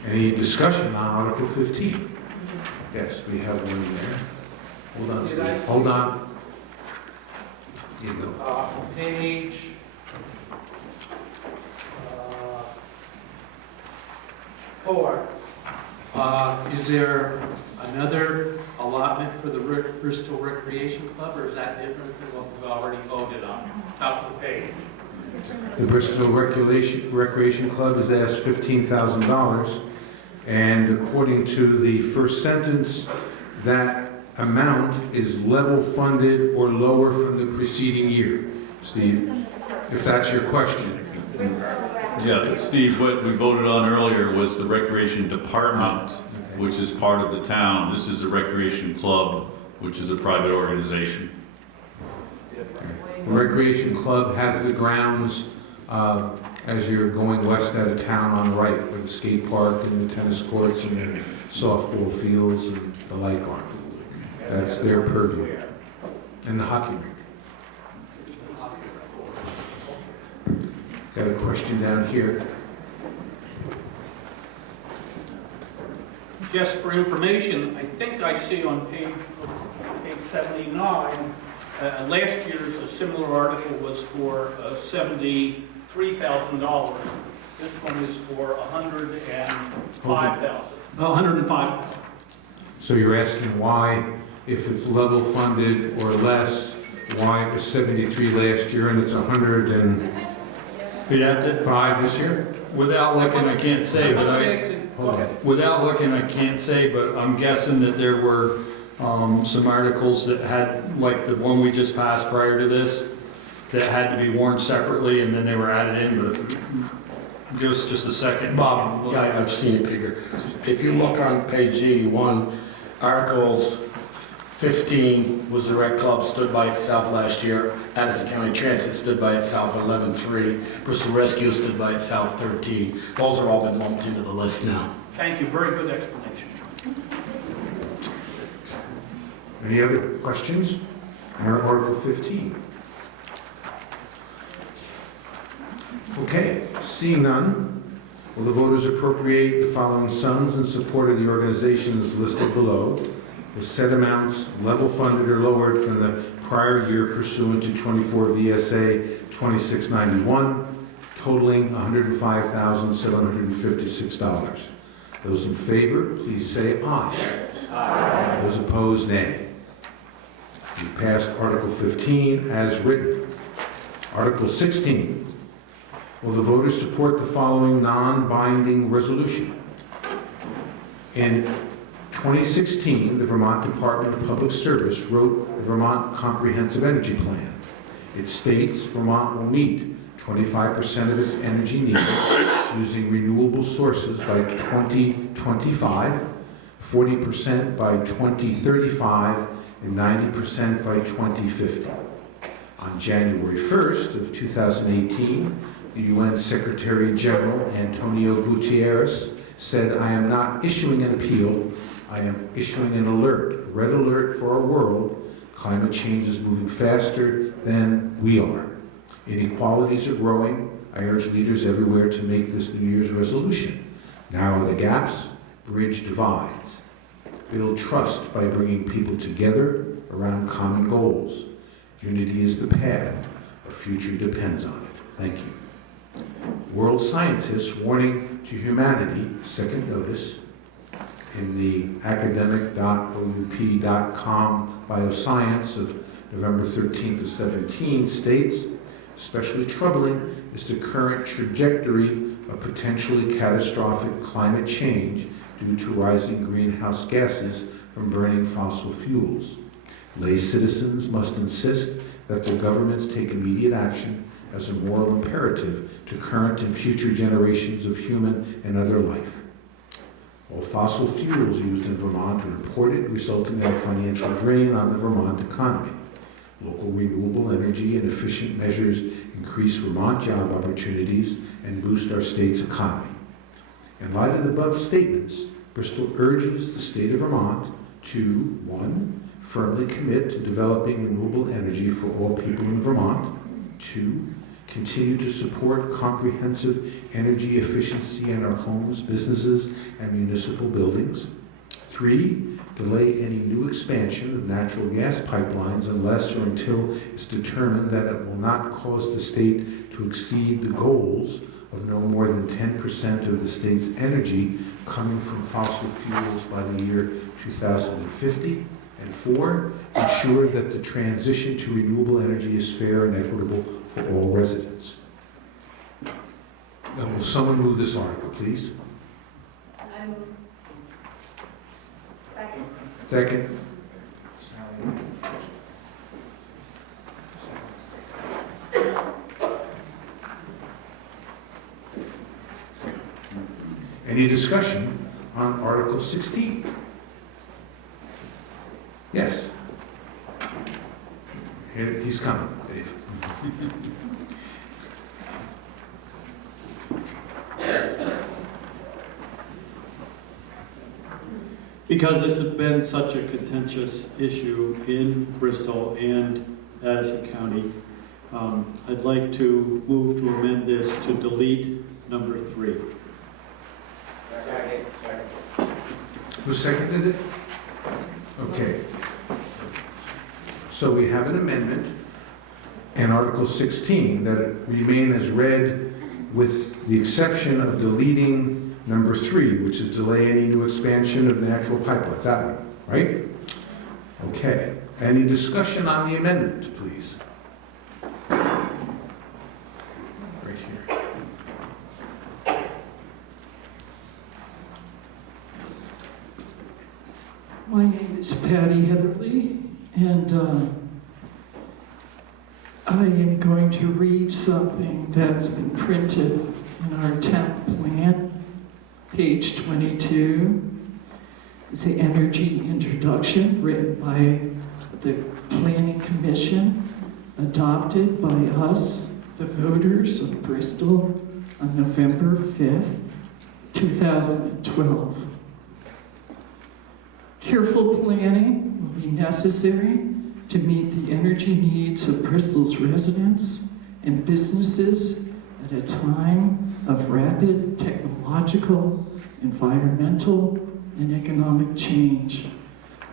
Any discussion on Article 15? Yes, we have one there. Hold on, Steve. Hold on. Here you go. Page 4. Is there another allotment for the Bristol Recreation Club, or is that different than what we've already voted on? Top of the page. The Bristol Recreation Club has asked $15,000, and according to the first sentence, that amount is level funded or lower from the preceding year. Steve, if that's your question. Yeah, Steve, what we voted on earlier was the Recreation Department, which is part of the town. This is the Recreation Club, which is a private organization. The Recreation Club has the grounds as you're going west out of town on the right, where the skate park and the tennis courts and the softball fields and the like are. That's their purview. And the hockey rink. Got a question down here. Just for information, I think I see on page 79, last year's a similar article was for $73,000. This one is for $105,000. $105,000. So you're asking why, if it's level funded or less, why it was 73 last year and it's 105 this year? Without looking, I can't say, but I'm guessing that there were some articles that had, like the one we just passed prior to this, that had to be warned separately and then they were added in, but if, give us just a second. Bob, yeah, I've seen it bigger. If you look on page 81, Articles 15 was the rec club, stood by itself last year. Addison County Transit stood by itself at 11.3. Bristol Rescue stood by itself 13. Those are all been lumped into the list now. Thank you, very good explanation. Any other questions on Article 15? Okay, seeing none, will the voters appropriate the following sums in support of the organizations listed below, with set amounts level funded or lowered from the prior year pursuant to 24 VSA 2691, totaling $105,756. Those in favor, please say aye. Aye. Those opposed, nay. We passed Article 15 as written. Article 16. Will the voters support the following non-binding resolution? In 2016, the Vermont Department of Public Service wrote the Vermont Comprehensive Energy Plan. It states Vermont will meet 25% of its energy needs using renewable sources by 2025, 40% by 2035, and 90% by 2050. On January 1st of 2018, the UN Secretary General Antonio Guterres said, "I am not issuing an appeal, I am issuing an alert, a red alert for our world. Climate change is moving faster than we are. Inequalities are growing. I urge leaders everywhere to make this New Year's resolution. Narrow the gaps, bridge divides. Build trust by bringing people together around common goals. Unity is the path. Our future depends on it." Thank you. World scientists warning to humanity, second notice, in the academic.oup.com Bioscience of November 13th to 17 states, especially troubling is the current trajectory of potentially catastrophic climate change due to rising greenhouse gases from burning fossil fuels. Lay citizens must insist that their governments take immediate action as a moral imperative to current and future generations of human and other life. All fossil fuels used in Vermont are imported, resulting in a financial drain on the Vermont economy. Local renewable energy and efficient measures increase Vermont job opportunities and boost our state's economy. In light of the above statements, Bristol urges the state of Vermont to, 1, firmly commit to developing renewable energy for all people in Vermont. 2, continue to support comprehensive energy efficiency in our homes, businesses, and municipal buildings. 3, delay any new expansion of natural gas pipelines unless or until it's determined that it will not cause the state to exceed the goals of no more than 10% of the state's energy coming from fossil fuels by the year 2050. And 4, ensure that the transition to renewable energy is fair and equitable for all residents. Now, will someone move this article, please? I move. Second. Second. Any discussion on Article 16? Yes. Here, he's coming, Dave. Because this has been such a contentious issue in Bristol and Addison County, I'd like to move to amend this to delete number 3. Who seconded it? Okay. So we have an amendment in Article 16 that remain as read with the exception of deleting number 3, which is delay any new expansion of natural pipelines. That one, right? Okay. Any discussion on the amendment, please? Right here. My name is Patty Heatherly, and I am going to read something that's been printed in our town plan, page 22. It's the energy introduction written by the Planning Commission, adopted by us, the voters of Bristol, on November 5th, 2012. Careful planning will be necessary to meet the energy needs of Bristol's residents and businesses at a time of rapid technological, environmental, and economic change.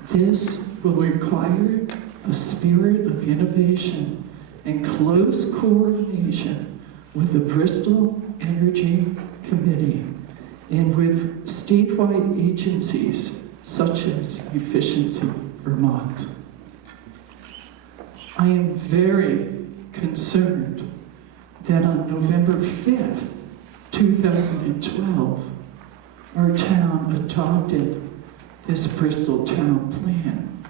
This will require a spirit of innovation and close coordination with the Bristol Energy Committee and with statewide agencies such as Efficiency Vermont. I am very concerned that on November 5th, 2012, our town adopted this Bristol Town Plan.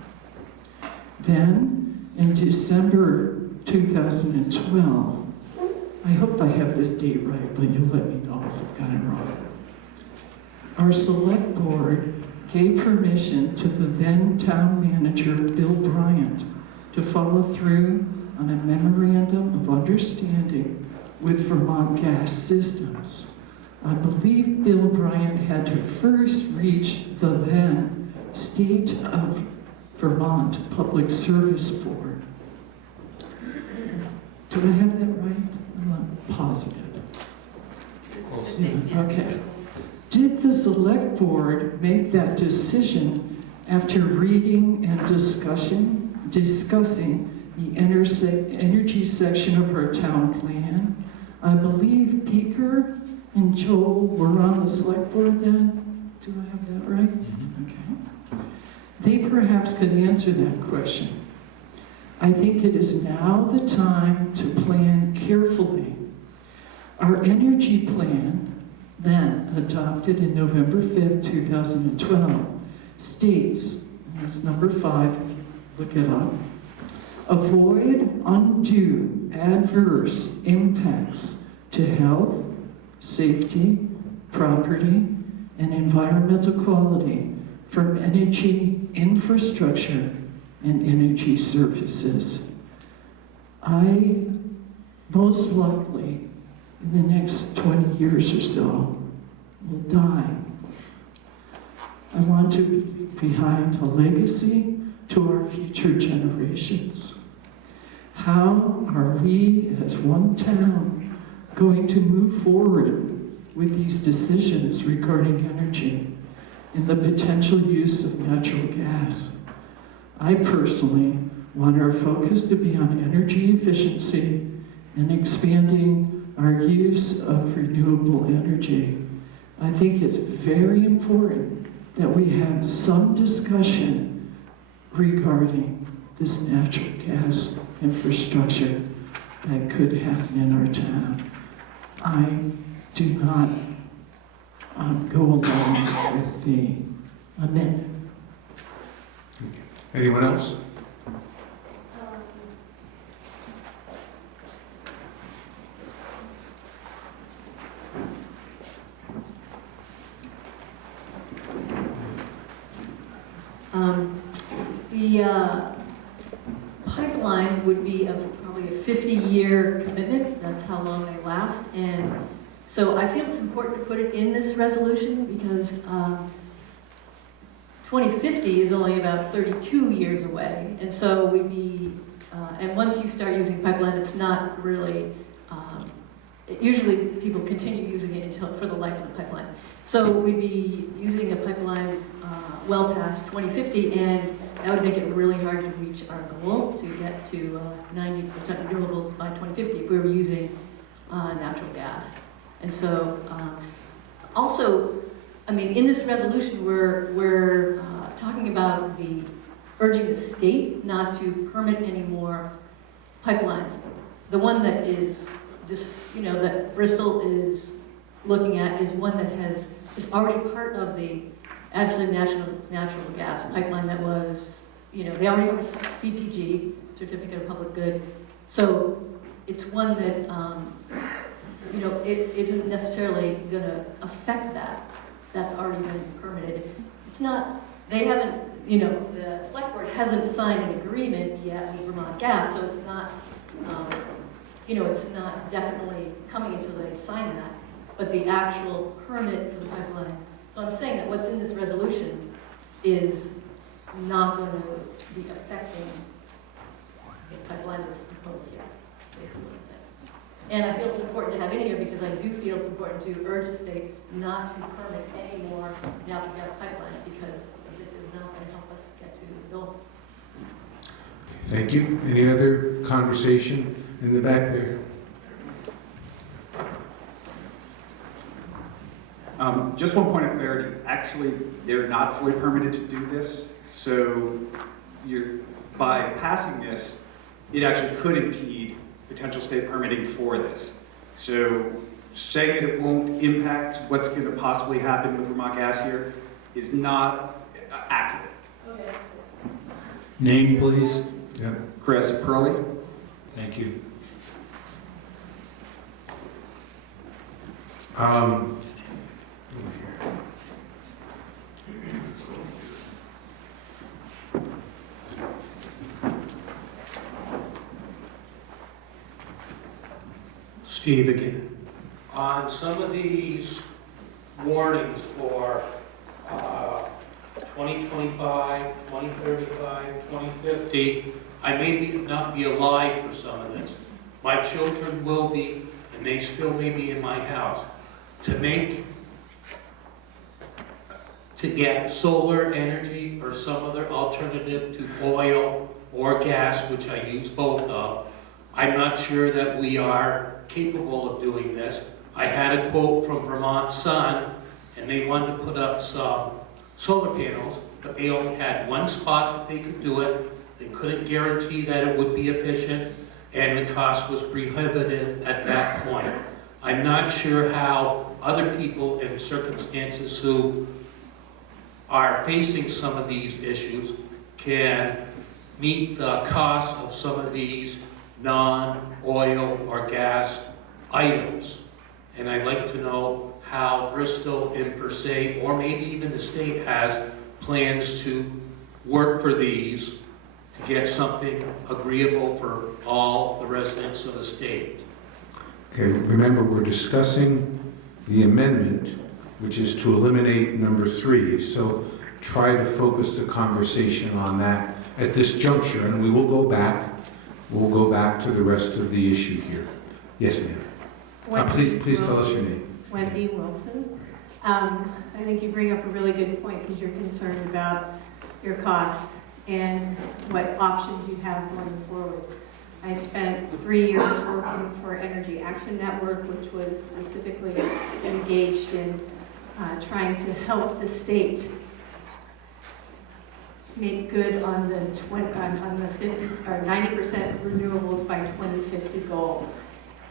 Then, in December 2012, I hope I have this date right, but you'll let me know if I've got it wrong. Our select board gave permission to the then town manager, Bill Bryant, to follow through on a memorandum of understanding with Vermont Gas Systems. I believe Bill Bryant had to first reach the then State of Vermont Public Service Board. Do I have that right? I'm not positive. Okay. Did the select board make that decision after reading and discussing the energy section of our town plan? I believe Peeker and Joel were on the select board then. Do I have that right? Okay. They perhaps could answer that question. I think it is now the time to plan carefully. Our energy plan, then adopted in November 5th, 2012, states, and it's number 5 if you look it up, avoid undue adverse impacts to health, safety, property, and environmental quality from energy infrastructure and energy services. I most likely, in the next 20 years or so, will die. I want to leave behind a legacy to our future generations. How are we as one town going to move forward with these decisions regarding energy and the potential use of natural gas? I personally want our focus to be on energy efficiency and expanding our use of renewable energy. I think it's very important that we have some discussion regarding this natural gas infrastructure that could happen in our town. I do not go along with the amendment. Anyone else? The pipeline would be of probably a 50-year commitment. That's how long they last. And so I feel it's important to put it in this resolution because 2050 is only about 32 years away. And so we'd be, and once you start using pipeline, it's not really, usually people continue using it until for the life of the pipeline. So we'd be using a pipeline well past 2050, and that would make it really hard to reach our goal to get to 90% renewables by 2050 if we were using natural gas. And so, also, I mean, in this resolution, we're talking about urging the state not to permit any more pipelines. The one that is just, that Bristol is looking at is one that is already part of the Addison natural gas pipeline that was, they already have a CPG, Certificate of Public Good. So it's one that, it isn't necessarily going to affect that. That's already been permitted. It's not, they haven't, the select board hasn't signed an agreement yet with Vermont Gas, so it's not, it's not definitely coming until they sign that. But the actual permit for the pipeline. So I'm saying that what's in this resolution is not going to be affecting the pipeline that's proposed here, basically what I'm saying. And I feel it's important to have in here because I do feel it's important to urge the state not to permit any more natural gas pipelines because it just is not going to help us get to the goal. Thank you. Any other conversation in the back there? Just one point of clarity. Actually, they're not fully permitted to do this. So by passing this, it actually could impede potential state permitting for this. So saying that it won't impact what's going to possibly happen with Vermont Gas here is not accurate. Okay. Name, please. Yeah. Chris Perley. Thank you. Steve again. On some of these warnings for 2025, 2035, 2050, I may not be alive for some of this. My children will be, and they still may be in my house. To get solar energy or some other alternative to oil or gas, which I use both of, I'm not sure that we are capable of doing this. I had a quote from Vermont Sun, and they wanted to put up some solar panels, but they only had one spot that they could do it. They couldn't guarantee that it would be efficient, and the cost was prohibitive at that point. I'm not sure how other people in circumstances who are facing some of these issues can meet the cost of some of these non-oil or gas items. And I'd like to know how Bristol in per se, or maybe even the state, has plans to work for these to get something agreeable for all the residents of the state. Okay, remember we're discussing the amendment, which is to eliminate number 3. So try to focus the conversation on that at this juncture, and we will go back. We'll go back to the rest of the issue here. Yes, ma'am. Please tell us your name. Wendy Wilson. I think you bring up a really good point because you're concerned about your costs and what options you have going forward. I spent 3 years working for Energy Action Network, which was specifically engaged in trying to help the state make good on the 50 or 90% renewables by 2050 goal.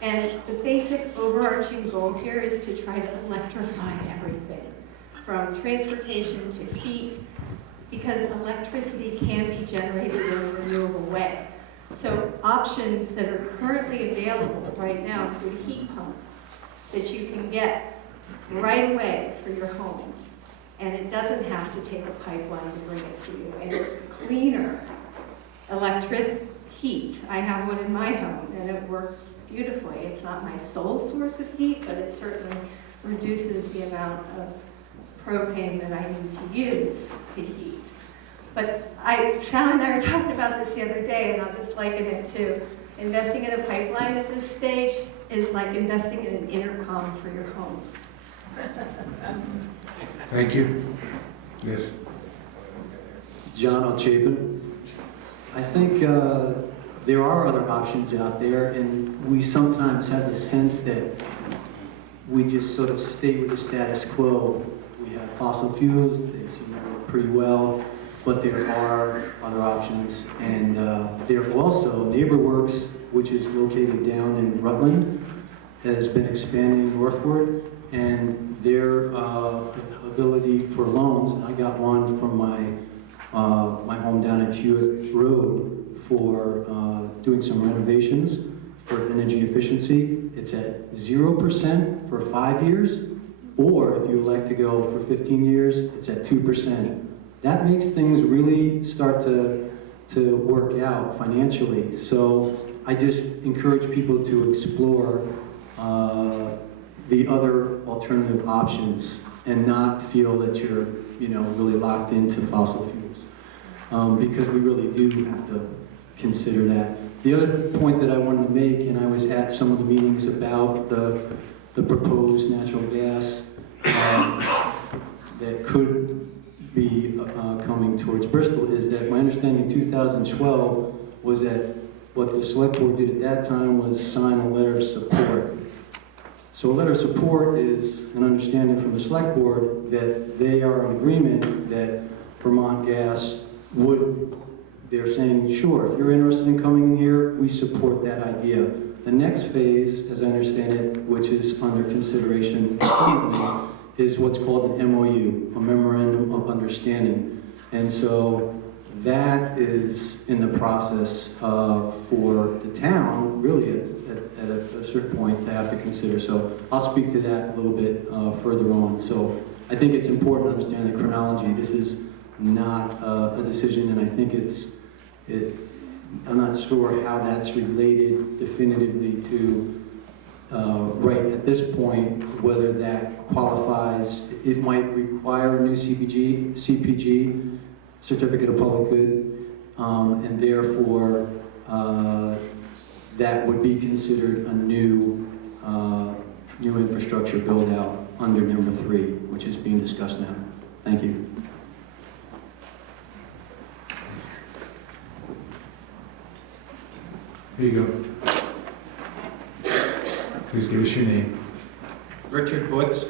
And the basic overarching goal here is to try to electrify everything, from transportation to heat, because electricity can be generated in a renewable way. So options that are currently available right now include heat pump that you can get right away for your home. And it doesn't have to take a pipeline to bring it to you. And it's cleaner electric heat. I have one in my home and it works beautifully. It's not my sole source of heat, but it certainly reduces the amount of propane that I need to use to heat. But Sal and I were talking about this the other day, and I'll just liken it to investing in a pipeline at this stage is like investing in an intercom for your home. Thank you. Yes. John L. Chapin. I think there are other options out there, and we sometimes have the sense that we just sort of stay with the status quo. We have fossil fuels, they seem to work pretty well, but there are other options. And there are also NeighborWorks, which is located down in Rutland, has been expanding northward, and their ability for loans, and I got one from my home down at Hewitt Road for doing some renovations for energy efficiency. It's at 0% for 5 years, or if you elect to go for 15 years, it's at 2%. That makes things really start to work out financially. So I just encourage people to explore the other alternative options and not feel that you're, really locked into fossil fuels, because we really do have to consider that. The other point that I wanted to make, and I was at some of the meetings about the proposed natural gas that could be coming towards Bristol, is that my understanding in 2012 was that what the select board did at that time was sign a letter of support. So a letter of support is an understanding from the select board that they are in agreement that Vermont Gas they're saying, sure, if you're interested in coming in here, we support that idea. The next phase, as I understand it, which is under consideration currently, is what's called an MOU, a Memorandum of Understanding. And so that is in the process for the town, really at a certain point to have to consider. So I'll speak to that a little bit further on. So I think it's important to understand the chronology. This is not a decision, and I think I'm not sure how that's related definitively to right at this point, whether that qualifies. It might require a new CPG, Certificate of Public Good, and therefore that would be considered a new infrastructure build out under number 3, which is being discussed now. Thank you. Here you go. Please give us your name. Richard Woods.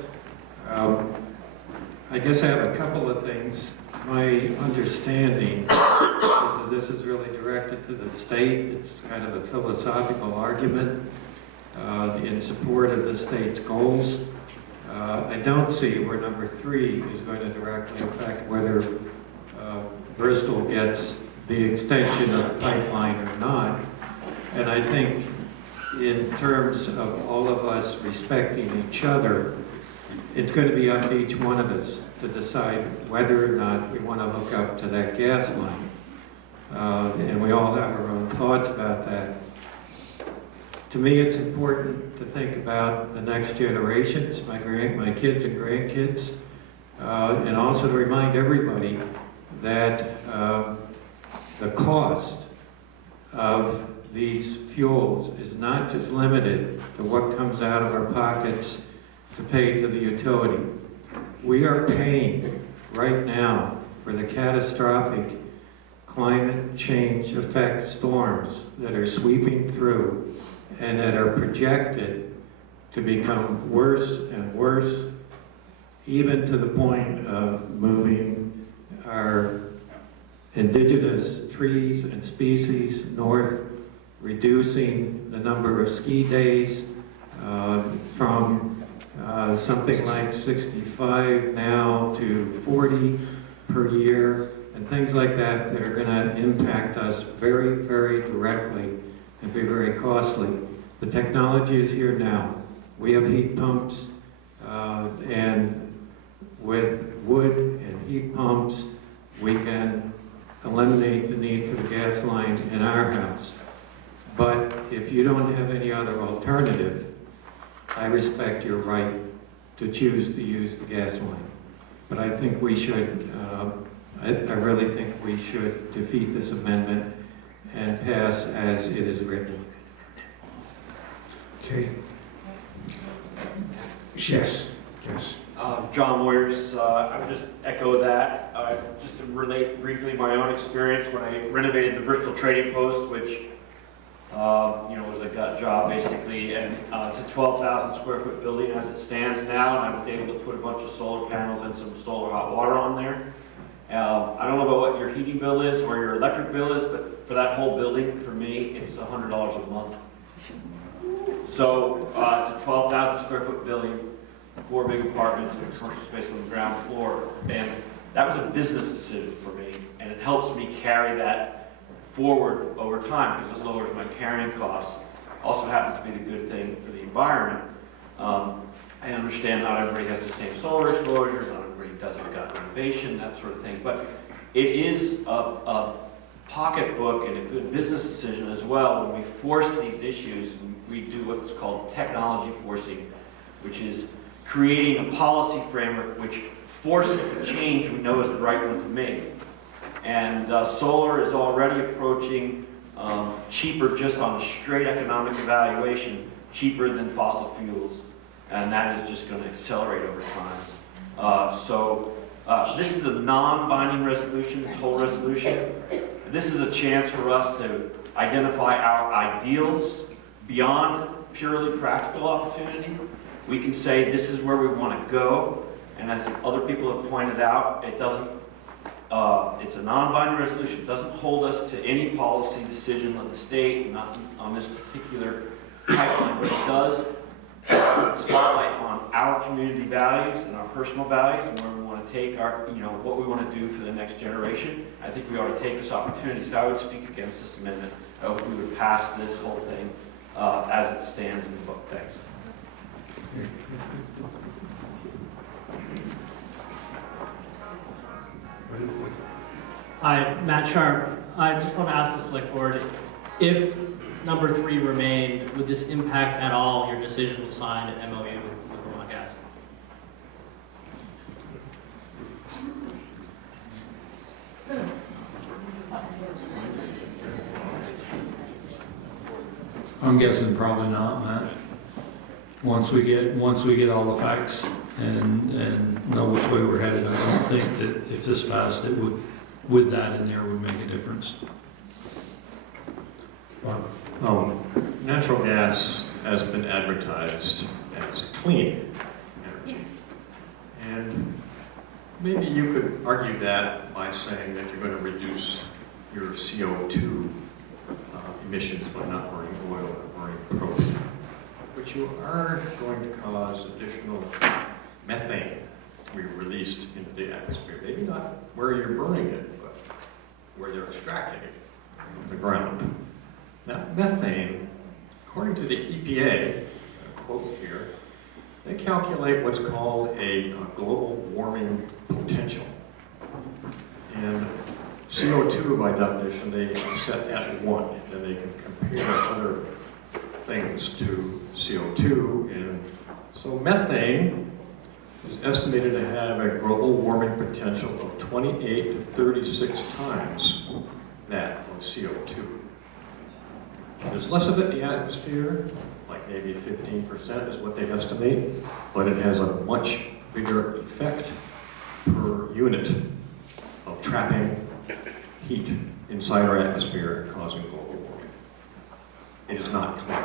I guess I have a couple of things. My understanding is that this is really directed to the state. It's kind of a philosophical argument in support of the state's goals. I don't see where number 3 is going to directly affect whether Bristol gets the extension of the pipeline or not. And I think in terms of all of us respecting each other, it's going to be up to each one of us to decide whether or not we want to hook up to that gas line. And we all have our own thoughts about that. To me, it's important to think about the next generations, my kids and grandkids, and also to remind everybody that the cost of these fuels is not just limited to what comes out of our pockets to pay to the utility. We are paying right now for the catastrophic climate change effect storms that are sweeping through and that are projected to become worse and worse even to the point of moving our indigenous trees and species north, reducing the number of ski days from something like 65 now to 40 per year, and things like that that are going to impact us very, very directly and be very costly. The technology is here now. We have heat pumps, and with wood and heat pumps, we can eliminate the need for the gas line in our house. But if you don't have any other alternative, I respect your right to choose to use the gas line. But I think we should, I really think we should defeat this amendment and pass as it is written. Okay. Yes. Yes. John Moyers, I would just echo that. Just to relate briefly my own experience when I renovated the Bristol Trading Post, which was a gut job basically, and it's a 12,000 square foot building as it stands now, and I was able to put a bunch of solar panels and some solar hot water on there. I don't know about what your heating bill is or your electric bill is, but for that whole building, for me, it's $100 a month. So it's a 12,000 square foot building, 4 big apartments and commercial space on the ground floor, and that was a business decision for me, and it helps me carry that forward over time because it lowers my carrying costs. Also happens to be the good thing for the environment. I understand not everybody has the same solar exposure, not everybody does a gut renovation, that sort of thing, but it is a pocketbook and a good business decision as well. When we force these issues, we do what's called technology forcing, which is creating a policy framework which forces the change we know is the right one to make. And solar is already approaching cheaper just on a straight economic evaluation, cheaper than fossil fuels. And that is just going to accelerate over time. This is a non-binding resolution, this whole resolution. This is a chance for us to identify our ideals beyond purely practical opportunity. We can say this is where we want to go, and as other people have pointed out, it doesn't. It's a non-binding resolution. It doesn't hold us to any policy decision of the state, not on this particular pipeline, but it does spotlight on our community values and our personal values and where we want to take our, what we want to do for the next generation. I think we ought to take this opportunity. So I would speak against this amendment. I hope we would pass this whole thing as it stands in the book. Thanks. Hi, Matt Sharp. I just want to ask the select board, if number 3 remained, would this impact at all your decision to sign an MOU with Vermont Gas? I'm guessing probably not, Matt. Once we get all the facts and know which way we're headed, I don't think that if this passed, it would, with that in there, would make a difference. Natural gas has been advertised as clean energy. And maybe you could argue that by saying that you're going to reduce your CO2 emissions by not burning oil or burning propane. But you are going to cause additional methane to be released into the atmosphere. Maybe not where you're burning it, but where they're extracting it from the ground. Now, methane, according to the EPA, a quote here, they calculate what's called a global warming potential. And CO2, by definition, they set at 1, and they can compare other things to CO2. And so methane is estimated to have a global warming potential of 28 to 36 times that of CO2. There's less of it in the atmosphere, like maybe 15% is what they estimate, but it has a much bigger effect per unit of trapping heat inside our atmosphere and causing global warming. It is not clean.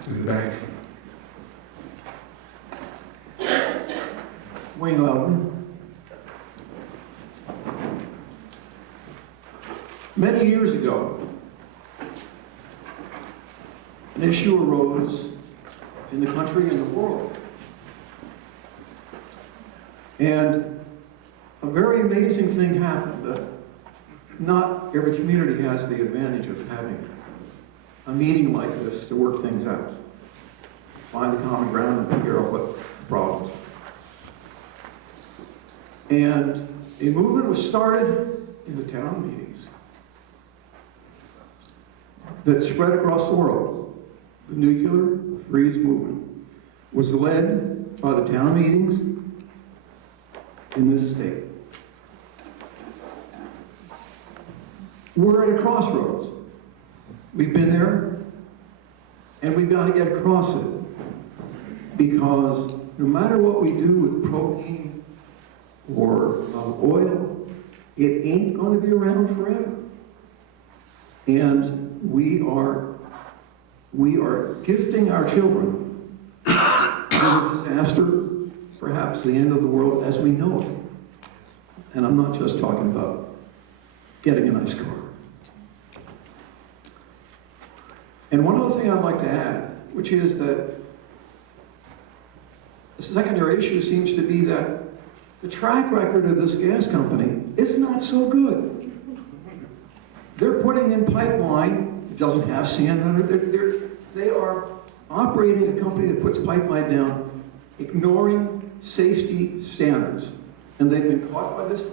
To the back. Wayne Loudon. Many years ago, an issue arose in the country and the world. And a very amazing thing happened. Not every community has the advantage of having a meeting like this to work things out, find the common ground and figure out what the problems are. And a movement was started in the town meetings that spread across the world. The nuclear freeze movement was led by the town meetings in this state. We're at a crossroads. We've been there, and we've got to get across it, because no matter what we do with propane or oil, it ain't going to be around forever. And we are gifting our children with a disaster, perhaps the end of the world as we know it. And I'm not just talking about getting a nice car. And one other thing I'd like to add, which is that the secondary issue seems to be that the track record of this gas company is not so good. They're putting in pipeline that doesn't have sand under it. They are operating a company that puts pipeline down, ignoring safety standards. And they've been caught by this.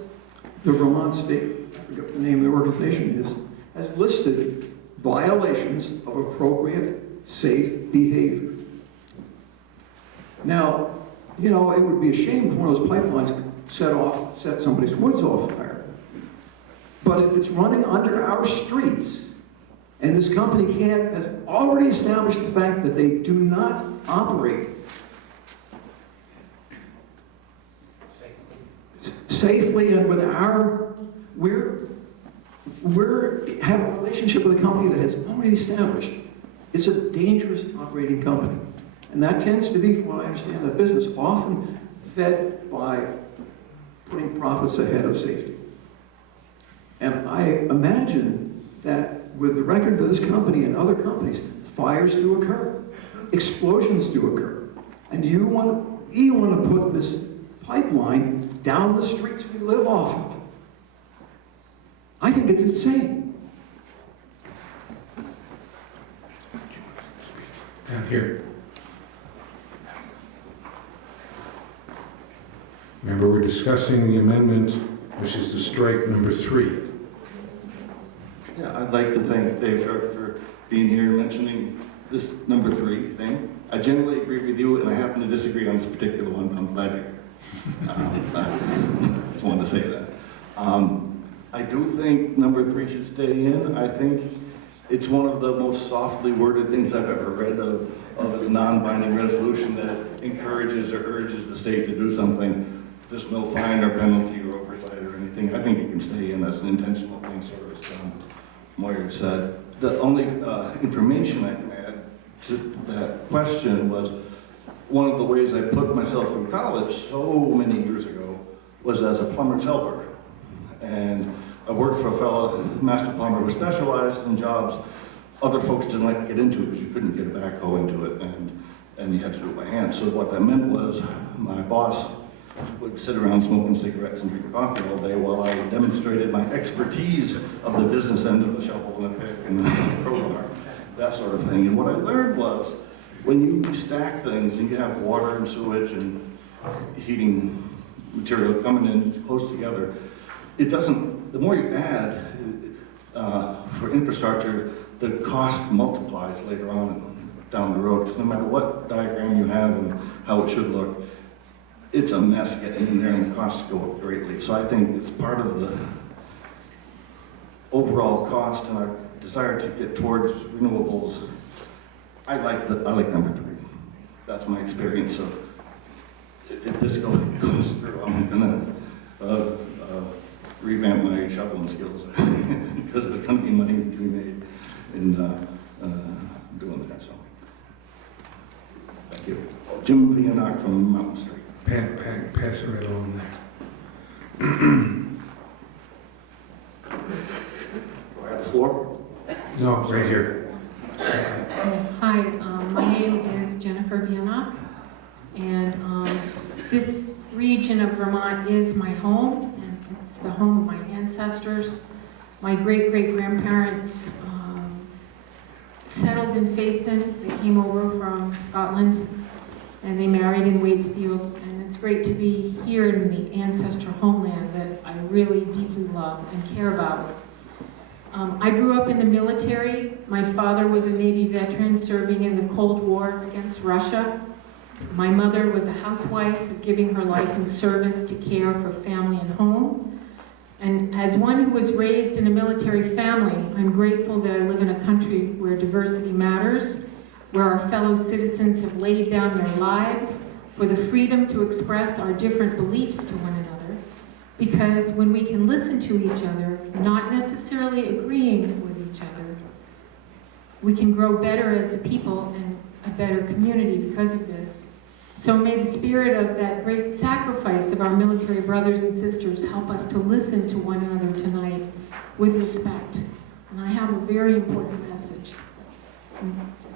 The Vermont State, I forget what the name of the organization is, has listed violations of appropriate, safe behavior. Now, you know, it would be a shame if one of those pipelines set somebody's woods off fire. But if it's running under our streets, and this company has already established the fact that they do not operate safely and with we have a relationship with a company that has already established it's a dangerous operating company. And that tends to be, from what I understand, the business often fed by putting profits ahead of safety. And I imagine that with the record of this company and other companies, fires do occur, explosions do occur. And you want to put this pipeline down the streets we live off of. I think it's insane. Down here. Remember, we're discussing the amendment, which is to strike number 3. Yeah, I'd like to thank Dave for being here and mentioning this number 3 thing. I generally agree with you, and I happen to disagree on this particular one, but I'm glad you're here. Just wanted to say that. I do think number 3 should stay in. I think it's one of the most softly worded things I've ever read of a non-binding resolution that encourages or urges the state to do something. There's no fine or penalty or oversight or anything. I think it can stay in as an intentional thing, sort of as John Moyer said. The only information I can add to that question was one of the ways I put myself through college so many years ago was as a plumber's helper. And I worked for a fellow, master plumber, who specialized in jobs other folks didn't like to get into because you couldn't get a backhoe into it, and you had to do it by hand. So what that meant was my boss would sit around smoking cigarettes and drinking coffee all day while I demonstrated my expertise of the business end of the shovel and the pick and the crowbar, that sort of thing. And what I learned was when you stack things and you have water and sewage and heating material coming in close together, it doesn't, the more you add for infrastructure, the cost multiplies later on down the road. Because no matter what diagram you have and how it should look, it's a mess getting in there and the costs go up greatly. So I think it's part of the overall cost and our desire to get towards renewables. I like number 3. That's my experience. So if this goes through, I'm gonna revamp my shoveling skills because there's going to be money to be made in doing that. So, thank you. Jim Vianock from Mountain Street. Pass it right along there. Do I have the floor? No, right here. Hi, my name is Jennifer Viennock, and this region of Vermont is my home, and it's the home of my ancestors. My great-great-grandparents settled in Fayston. They came over from Scotland, and they married in Waitsfield, and it's great to be here in the ancestral homeland that I really deeply love and care about. I grew up in the military. My father was a Navy veteran serving in the Cold War against Russia. My mother was a housewife, giving her life in service to care for family and home. And as one who was raised in a military family, I'm grateful that I live in a country where diversity matters, where our fellow citizens have laid down their lives for the freedom to express our different beliefs to one another. Because when we can listen to each other, not necessarily agreeing with each other, we can grow better as a people and a better community because of this. So may the spirit of that great sacrifice of our military brothers and sisters help us to listen to one another tonight with respect. And I have a very important message.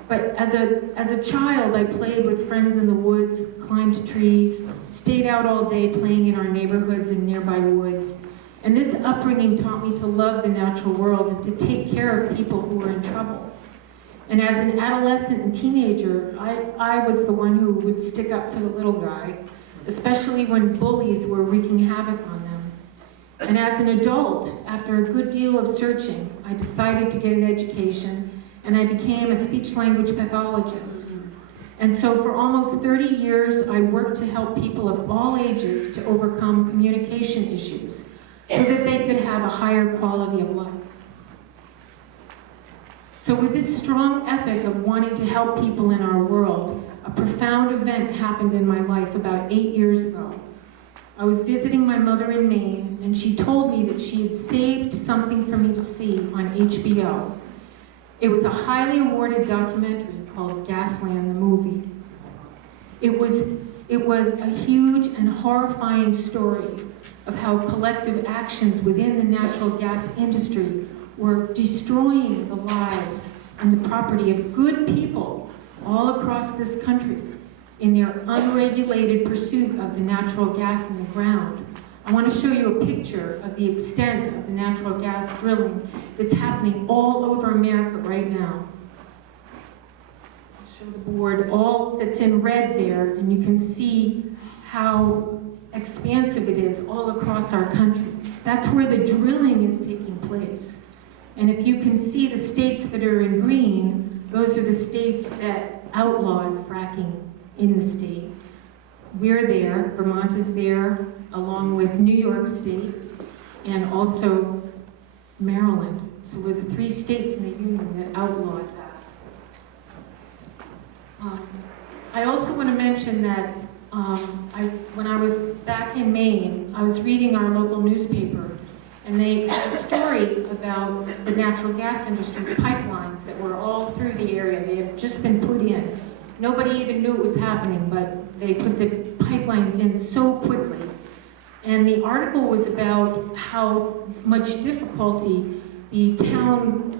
But as a child, I played with friends in the woods, climbed trees, stayed out all day playing in our neighborhoods and nearby woods. And this upbringing taught me to love the natural world and to take care of people who were in trouble. And as an adolescent and teenager, I was the one who would stick up for the little guy, especially when bullies were wreaking havoc on them. And as an adult, after a good deal of searching, I decided to get an education, and I became a speech-language pathologist. And so for almost 30 years, I worked to help people of all ages to overcome communication issues so that they could have a higher quality of life. So with this strong ethic of wanting to help people in our world, a profound event happened in my life about 8 years ago. I was visiting my mother in Maine, and she told me that she had saved something for me to see on HBO. It was a highly awarded documentary called Gasland the Movie. It was a huge and horrifying story of how collective actions within the natural gas industry were destroying the lives and the property of good people all across this country in their unregulated pursuit of the natural gas in the ground. I want to show you a picture of the extent of the natural gas drilling that's happening all over America right now. I'll show the board, all that's in red there, and you can see how expansive it is all across our country. That's where the drilling is taking place. And if you can see the states that are in green, those are the states that outlawed fracking in the state. We're there, Vermont is there, along with New York State and also Maryland. So we're the 3 states in the Union that outlawed that. I also want to mention that when I was back in Maine, I was reading our local newspaper, and they had a story about the natural gas industry pipelines that were all through the area. They had just been put in. Nobody even knew it was happening, but they put the pipelines in so quickly. And the article was about how much difficulty the town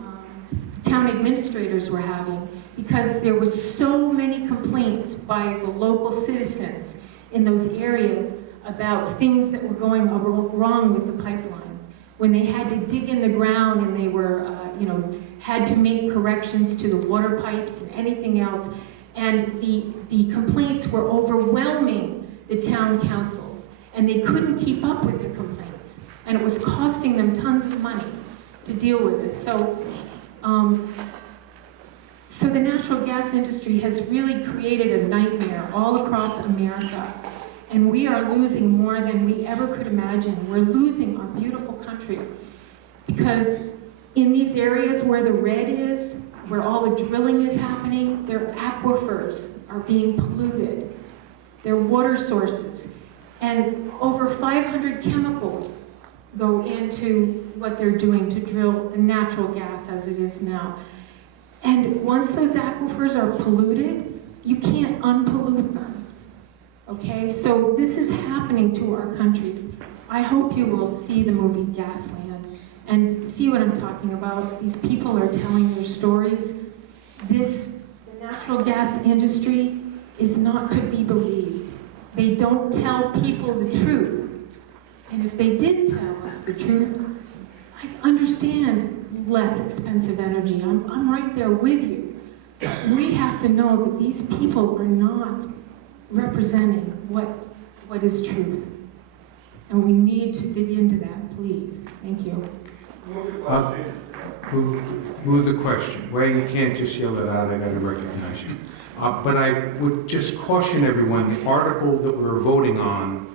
administrators were having because there were so many complaints by the local citizens in those areas about things that were going wrong with the pipelines. When they had to dig in the ground and they were, had to make corrections to the water pipes and anything else. And the complaints were overwhelming the town councils, and they couldn't keep up with the complaints. And it was costing them tons of money to deal with this. So the natural gas industry has really created a nightmare all across America. And we are losing more than we ever could imagine. We're losing our beautiful country. Because in these areas where the red is, where all the drilling is happening, their aquifers are being polluted, their water sources, and over 500 chemicals go into what they're doing to drill the natural gas as it is now. And once those aquifers are polluted, you can't unpollute them. Okay, so this is happening to our country. I hope you will see the movie Gasland and see what I'm talking about. These people are telling their stories. The natural gas industry is not to be believed. They don't tell people the truth. And if they did tell us the truth, I'd understand less expensive energy. I'm right there with you. We have to know that these people are not representing what is truth. And we need to dig into that, please. Thank you. Move the question. Well, you can't just yell it out, I gotta recognize you. But I would just caution everyone, the article that we're voting on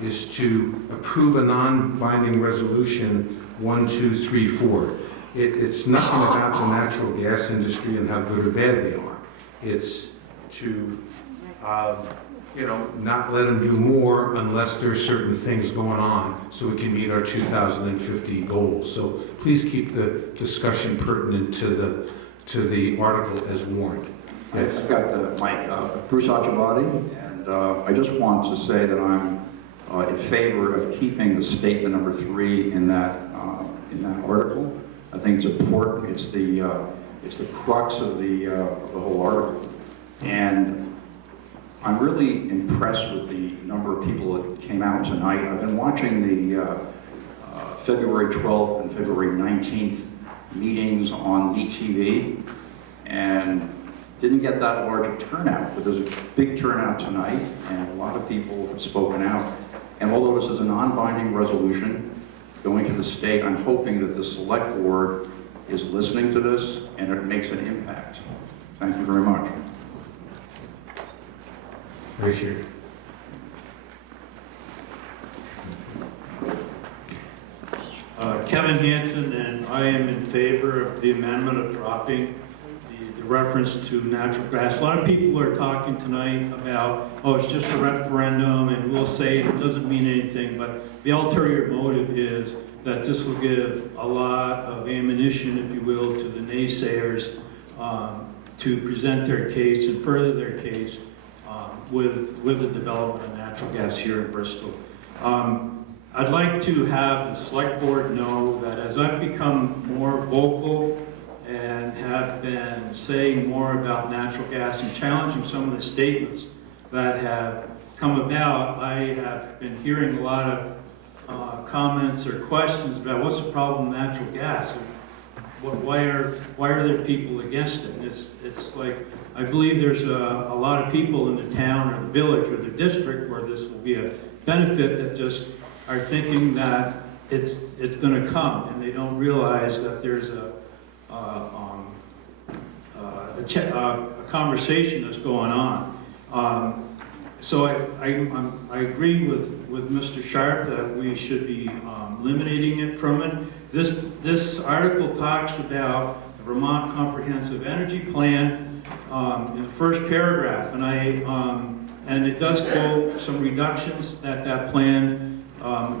is to approve a non-binding resolution 1234. It's nothing about the natural gas industry and how good or bad they are. It's to, not let them do more unless there's certain things going on so we can meet our 2050 goals. So please keep the discussion pertinent to the article as warned. Yes. I've got the mic. Bruce Achavati, and I just want to say that I'm in favor of keeping the statement number 3 in that article. I think it's important. It's the crux of the whole article, and I'm really impressed with the number of people that came out tonight. I've been watching the February 12th and February 19th meetings on TV, and didn't get that large a turnout, but there's a big turnout tonight, and a lot of people have spoken out. And although this is a non-binding resolution going to the state, I'm hoping that the select board is listening to this and it makes an impact. Thank you very much. Right here. Kevin Hanson, and I am in favor of the amendment of dropping the reference to natural gas. A lot of people are talking tonight about, oh, it's just a referendum and we'll say it doesn't mean anything, but the ulterior motive is that this will give a lot of ammunition, if you will, to the naysayers to present their case and further their case with the development of natural gas here in Bristol. I'd like to have the select board know that as I've become more vocal and have been saying more about natural gas and challenging some of the statements that have come about, I have been hearing a lot of comments or questions about what's the problem with natural gas? Why are there people against it? It's like, I believe there's a lot of people in the town or the village or the district where this will be a benefit that just are thinking that it's going to come, and they don't realize that there's a conversation that's going on. So I agree with Mr. Sharp that we should be eliminating it from it. This article talks about the Vermont Comprehensive Energy Plan in the first paragraph, and it does quote some reductions that plan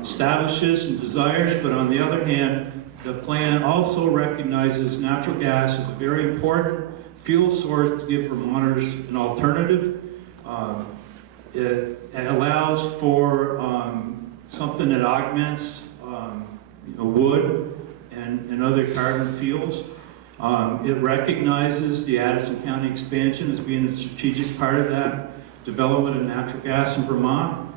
establishes and desires, but on the other hand, the plan also recognizes natural gas as a very important fuel source to give Vermonters an alternative. It allows for something that augments wood and other carbon fuels. It recognizes the Addison County expansion as being a strategic part of that development of natural gas in Vermont.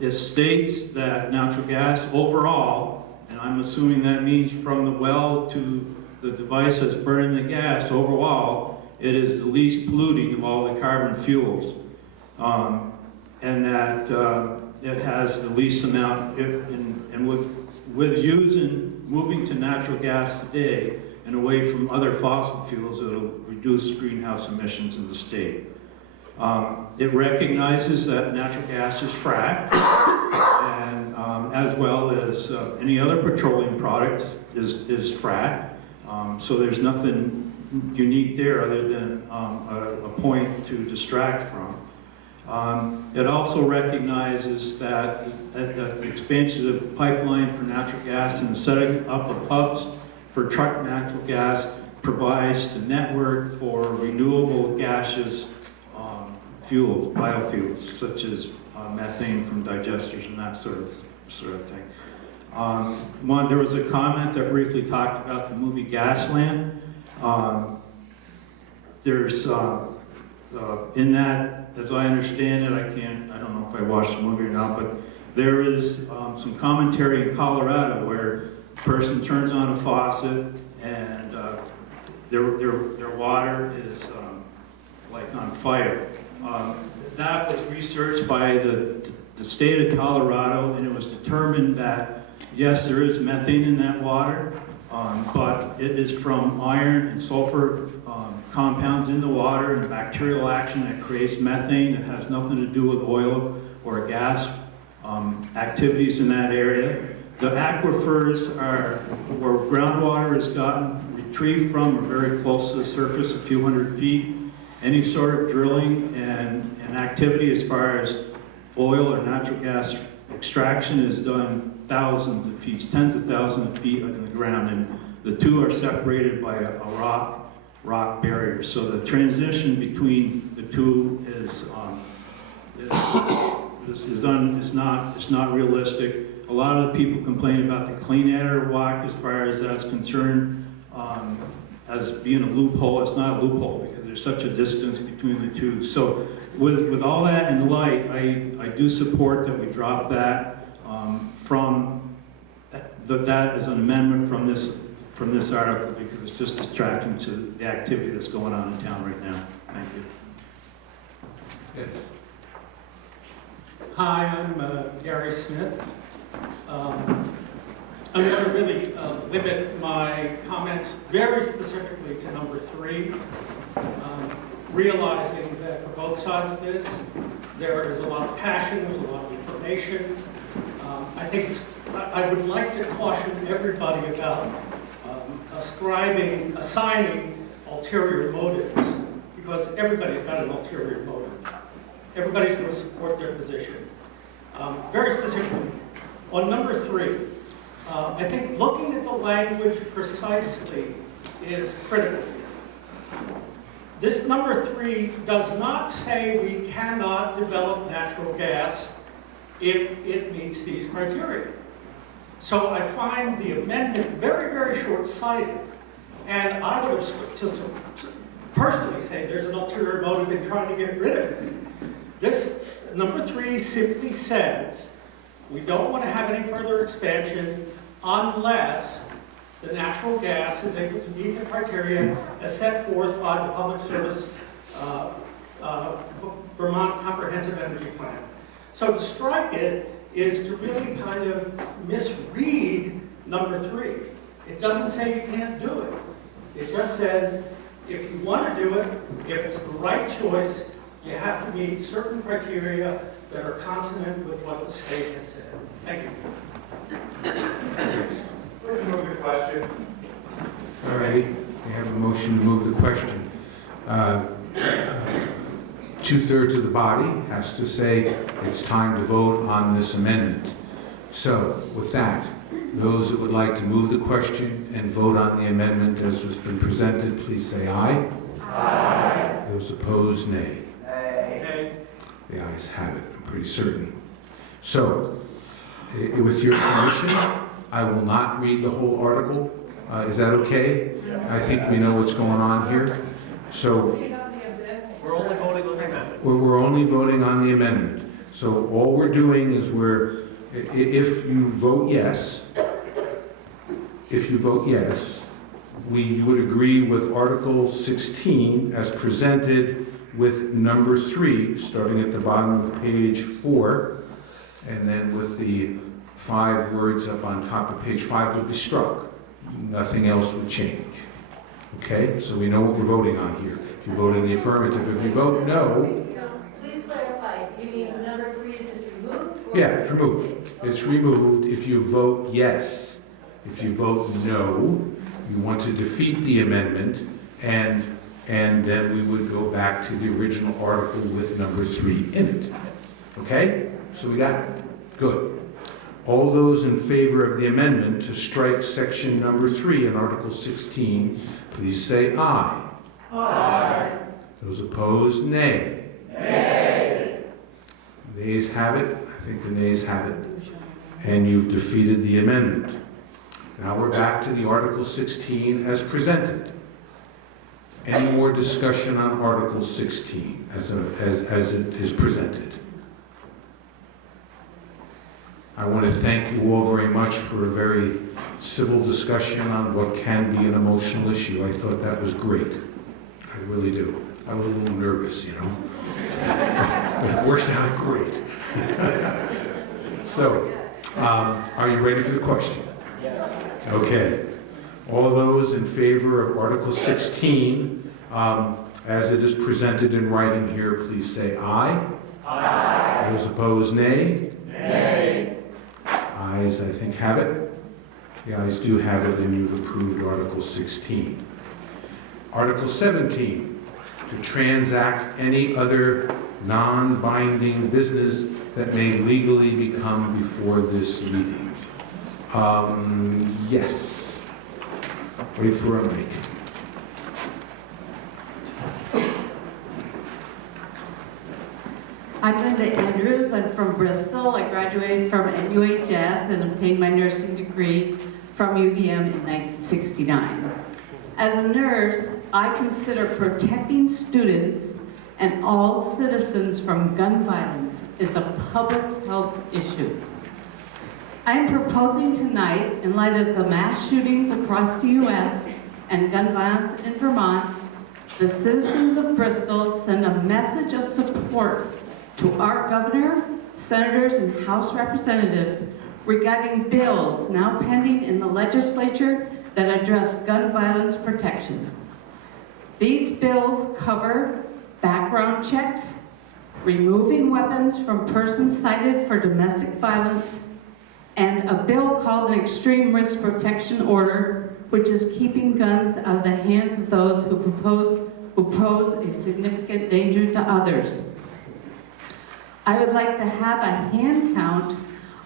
It states that natural gas overall, and I'm assuming that means from the well to the device that's burning the gas, overall, it is the least polluting of all the carbon fuels. And that it has the least amount, and with moving to natural gas today and away from other fossil fuels, it'll reduce greenhouse emissions in the state. It recognizes that natural gas is fracked, and as well as any other petroleum product is fracked. So there's nothing unique there other than a point to distract from. It also recognizes that the expansion of the pipeline for natural gas and the setting up of hubs for truck natural gas provides the network for renewable gaseous fuels, biofuels, such as methane from digesters and that sort of thing. There was a comment that briefly talked about the movie Gasland. There's in that, as I understand it, I don't know if I watched the movie or not, but there is some commentary in Colorado where a person turns on a faucet and their water is like on fire. That was researched by the state of Colorado, and it was determined that yes, there is methane in that water, but it is from iron and sulfur compounds in the water and bacterial action that creates methane. It has nothing to do with oil or gas activities in that area. The aquifers where groundwater is gotten retrieved from are very close to the surface, a few hundred feet. Any sort of drilling and activity as far as oil or natural gas extraction is done thousands of feet, tens of thousands of feet in the ground, and the two are separated by a rock barrier. So the transition between the two is not realistic. A lot of the people complain about the clean air walk as far as that's concerned, as being a loophole. It's not a loophole because there's such a distance between the two. So with all that in light, I do support that we drop that that as an amendment from this article, because it's just distracting to the activity that's going on in town right now. Thank you. Yes. Hi, I'm Gary Smith. I'm going to really limit my comments very specifically to number 3, realizing that for both sides of this, there is a lot of passion, there's a lot of information. I would like to caution everybody about assigning ulterior motives, because everybody's got an ulterior motive. Everybody's going to support their position. Very specifically, on number 3, I think looking at the language precisely is critical. This number 3 does not say we cannot develop natural gas if it meets these criteria. So I find the amendment very, very short-sighted. And I would personally say there's an ulterior motive in trying to get rid of it. This number 3 simply says we don't want to have any further expansion unless the natural gas is able to meet the criteria as set forth by the Public Service Vermont Comprehensive Energy Plan. So to strike it is to really kind of misread number 3. It doesn't say you can't do it. It just says if you want to do it, if it's the right choice, you have to meet certain criteria that are consonant with what the state has said. Thank you. Let's move the question. All righty, we have a motion to move the question. 2/3 of the body has to say it's time to vote on this amendment. So with that, those that would like to move the question and vote on the amendment as has been presented, please say aye. Aye. Those opposed, nay. Nay. The ayes have it, I'm pretty certain. So, with your permission, I will not read the whole article. Is that okay? I think we know what's going on here. So, We're only voting on the amendment. we're only voting on the amendment. So all we're doing is if you vote yes, you would agree with Article 16 as presented with number 3, starting at the bottom of page 4, and then with the 5 words up on top of page 5 would be struck. Nothing else would change. Okay, so we know what we're voting on here. If you vote in the affirmative, if you vote no... Please clarify, you mean number 3 is removed? Yeah, it's removed. It's removed if you vote yes. If you vote no, you want to defeat the amendment, and then we would go back to the original article with number 3 in it. Okay? So we got it. Good. All those in favor of the amendment to strike section number 3 in Article 16, please say aye. Aye. Those opposed, nay. Nay. Nays have it. I think the nays have it. And you've defeated the amendment. Now we're back to the Article 16 as presented. Any more discussion on Article 16 as it is presented? I want to thank you all very much for a very civil discussion on what can be an emotional issue. I thought that was great. I really do. I was a little nervous, you know. But it worked out great. So, are you ready for the question? Okay. All those in favor of Article 16, as it is presented in writing here, please say aye. Aye. Those opposed, nay. Nay. Ayes, I think, have it. The ayes do have it, and you've approved Article 16. Article 17, to transact any other non-binding business that may legally become before this meeting. Yes. Wait for a mic. I'm Linda Andrews. I'm from Bristol. I graduated from UHS and obtained my nursing degree from UVM in 1969. As a nurse, I consider protecting students and all citizens from gun violence is a public health issue. I am proposing tonight, in light of the mass shootings across the U.S. and gun violence in Vermont, the citizens of Bristol send a message of support to our governor, senators, and House representatives regarding bills now pending in the legislature that address gun violence protection. These bills cover background checks, removing weapons from persons cited for domestic violence, and a bill called an Extreme Risk Protection Order, which is keeping guns out of the hands of those who pose a significant danger to others. I would like to have a hand count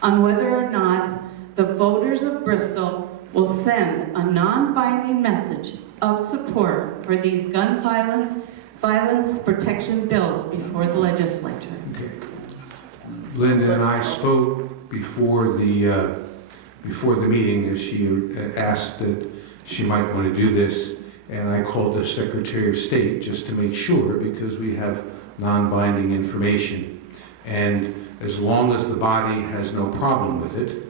on whether or not the voters of Bristol will send a non-binding message of support for these gun violence protection bills before the legislature. Okay. Linda and I spoke before the meeting, as she asked that she might want to do this, and I called the Secretary of State just to make sure, because we have non-binding information. And as long as the body has no problem with it,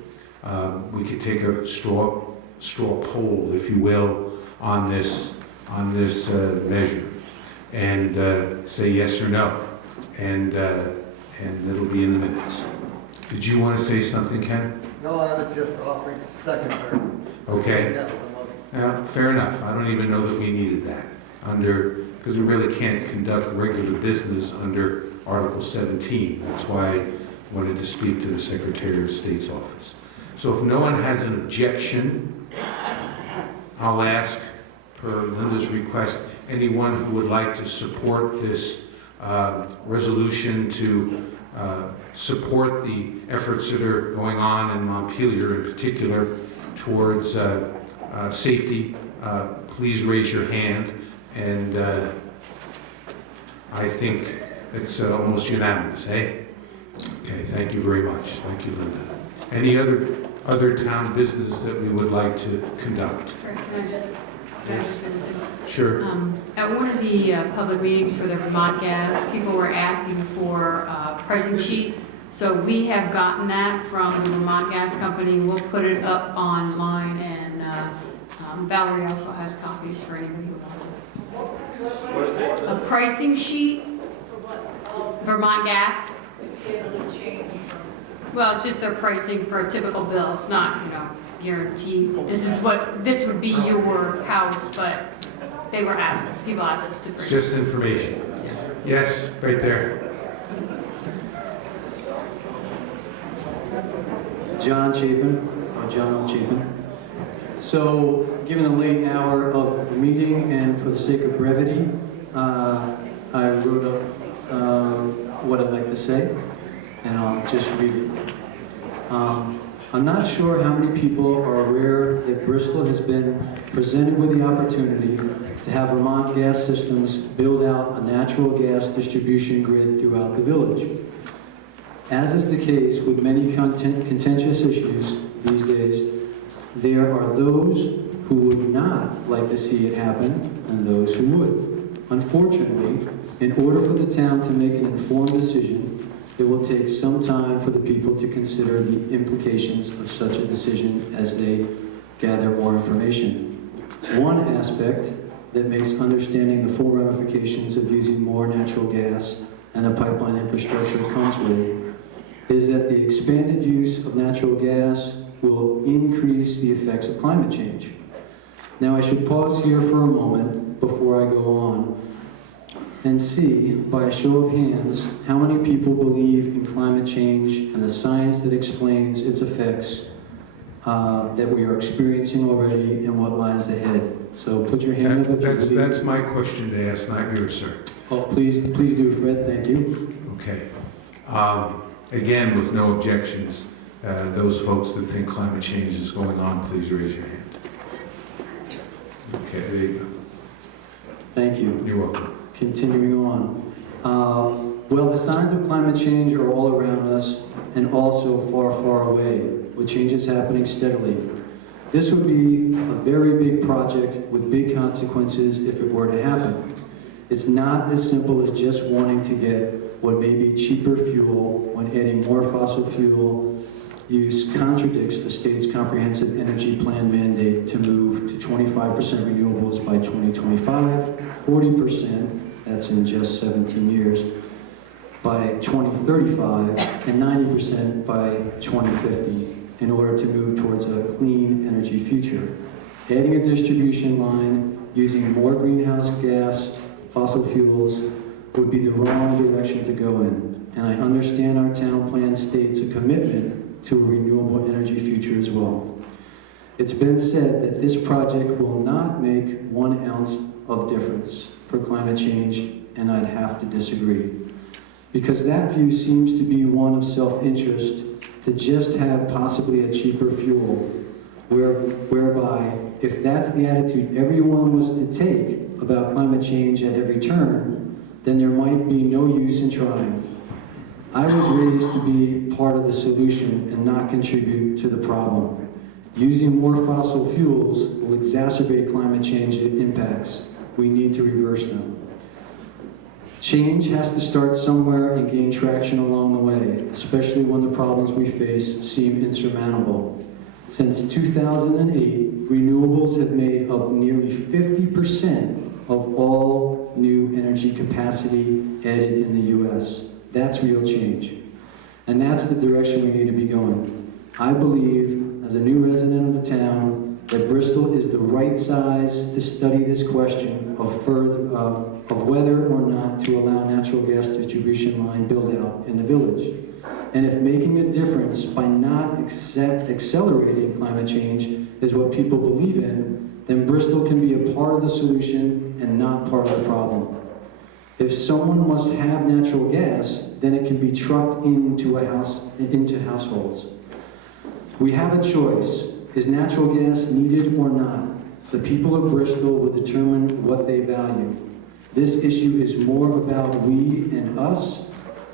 we could take a straw poll, if you will, on this measure, and say yes or no, and it'll be in the minutes. Did you want to say something, Ken? No, I was just offering to second her. Okay. Fair enough. I don't even know that we needed that because we really can't conduct regular business under Article 17. That's why I wanted to speak to the Secretary of State's office. So if no one has an objection, I'll ask, per Linda's request, anyone who would like to support this resolution to support the efforts that are going on in Montpelier in particular towards safety, please raise your hand. And I think it's almost unanimous, eh? Okay, thank you very much. Thank you, Linda. Any other town business that we would like to conduct? Can I just say something? Sure. At one of the public meetings for the Vermont Gas, people were asking for a pricing sheet. So we have gotten that from the Vermont Gas Company. We'll put it up online, and Valerie also has copies for anybody who wants it. A pricing sheet, Vermont Gas. Well, it's just their pricing for a typical bill. It's not, guaranteed. This would be your house, but they were asked, people asked us to bring. Just information. Yes, right there. John L. Chapin. So, given the late hour of the meeting and for the sake of brevity, I wrote up what I'd like to say, and I'll just read it. I'm not sure how many people are aware that Bristol has been presented with the opportunity to have Vermont Gas Systems build out a natural gas distribution grid throughout the village. As is the case with many contentious issues these days, there are those who would not like to see it happen and those who would. Unfortunately, in order for the town to make an informed decision, it will take some time for the people to consider the implications of such a decision as they gather more information. One aspect that makes understanding the full ramifications of using more natural gas and the pipeline infrastructure it comes with is that the expanded use of natural gas will increase the effects of climate change. Now, I should pause here for a moment before I go on and see, by a show of hands, how many people believe in climate change and the science that explains its effects that we are experiencing already and what lies ahead. So put your hand up if you believe. That's my question to ask, not yours, sir. Oh, please do, Fred, thank you. Okay. Again, with no objections, those folks that think climate change is going on, please raise your hand. Okay, there you go. Thank you. You're welcome. Continuing on. Well, the signs of climate change are all around us and also far, far away, with changes happening steadily. This would be a very big project with big consequences if it were to happen. It's not as simple as just wanting to get what may be cheaper fuel when adding more fossil fuel use contradicts the state's comprehensive energy plan mandate to move to 25% renewables by 2025, 40%, that's in just 17 years, by 2035, and 90% by 2050 in order to move towards a clean energy future. Adding a distribution line using more greenhouse gas, fossil fuels, would be the wrong direction to go in. And I understand our town plan states a commitment to a renewable energy future as well. It's been said that this project will not make 1 ounce of difference for climate change, and I'd have to disagree. Because that view seems to be one of self-interest to just have possibly a cheaper fuel, whereby if that's the attitude everyone was to take about climate change at every turn, then there might be no use in trying. I was raised to be part of the solution and not contribute to the problem. Using more fossil fuels will exacerbate climate change impacts. We need to reverse them. Change has to start somewhere and gain traction along the way, especially when the problems we face seem insurmountable. Since 2008, renewables have made up nearly 50% of all new energy capacity added in the U.S. That's real change. And that's the direction we need to be going. I believe, as a new resident of the town, that Bristol is the right size to study this question of whether or not to allow natural gas distribution line build out in the village. And if making a difference by not accelerating climate change is what people believe in, then Bristol can be a part of the solution and not part of the problem. If someone must have natural gas, then it can be trucked into households. We have a choice. Is natural gas needed or not? The people of Bristol will determine what they value. This issue is more about we and us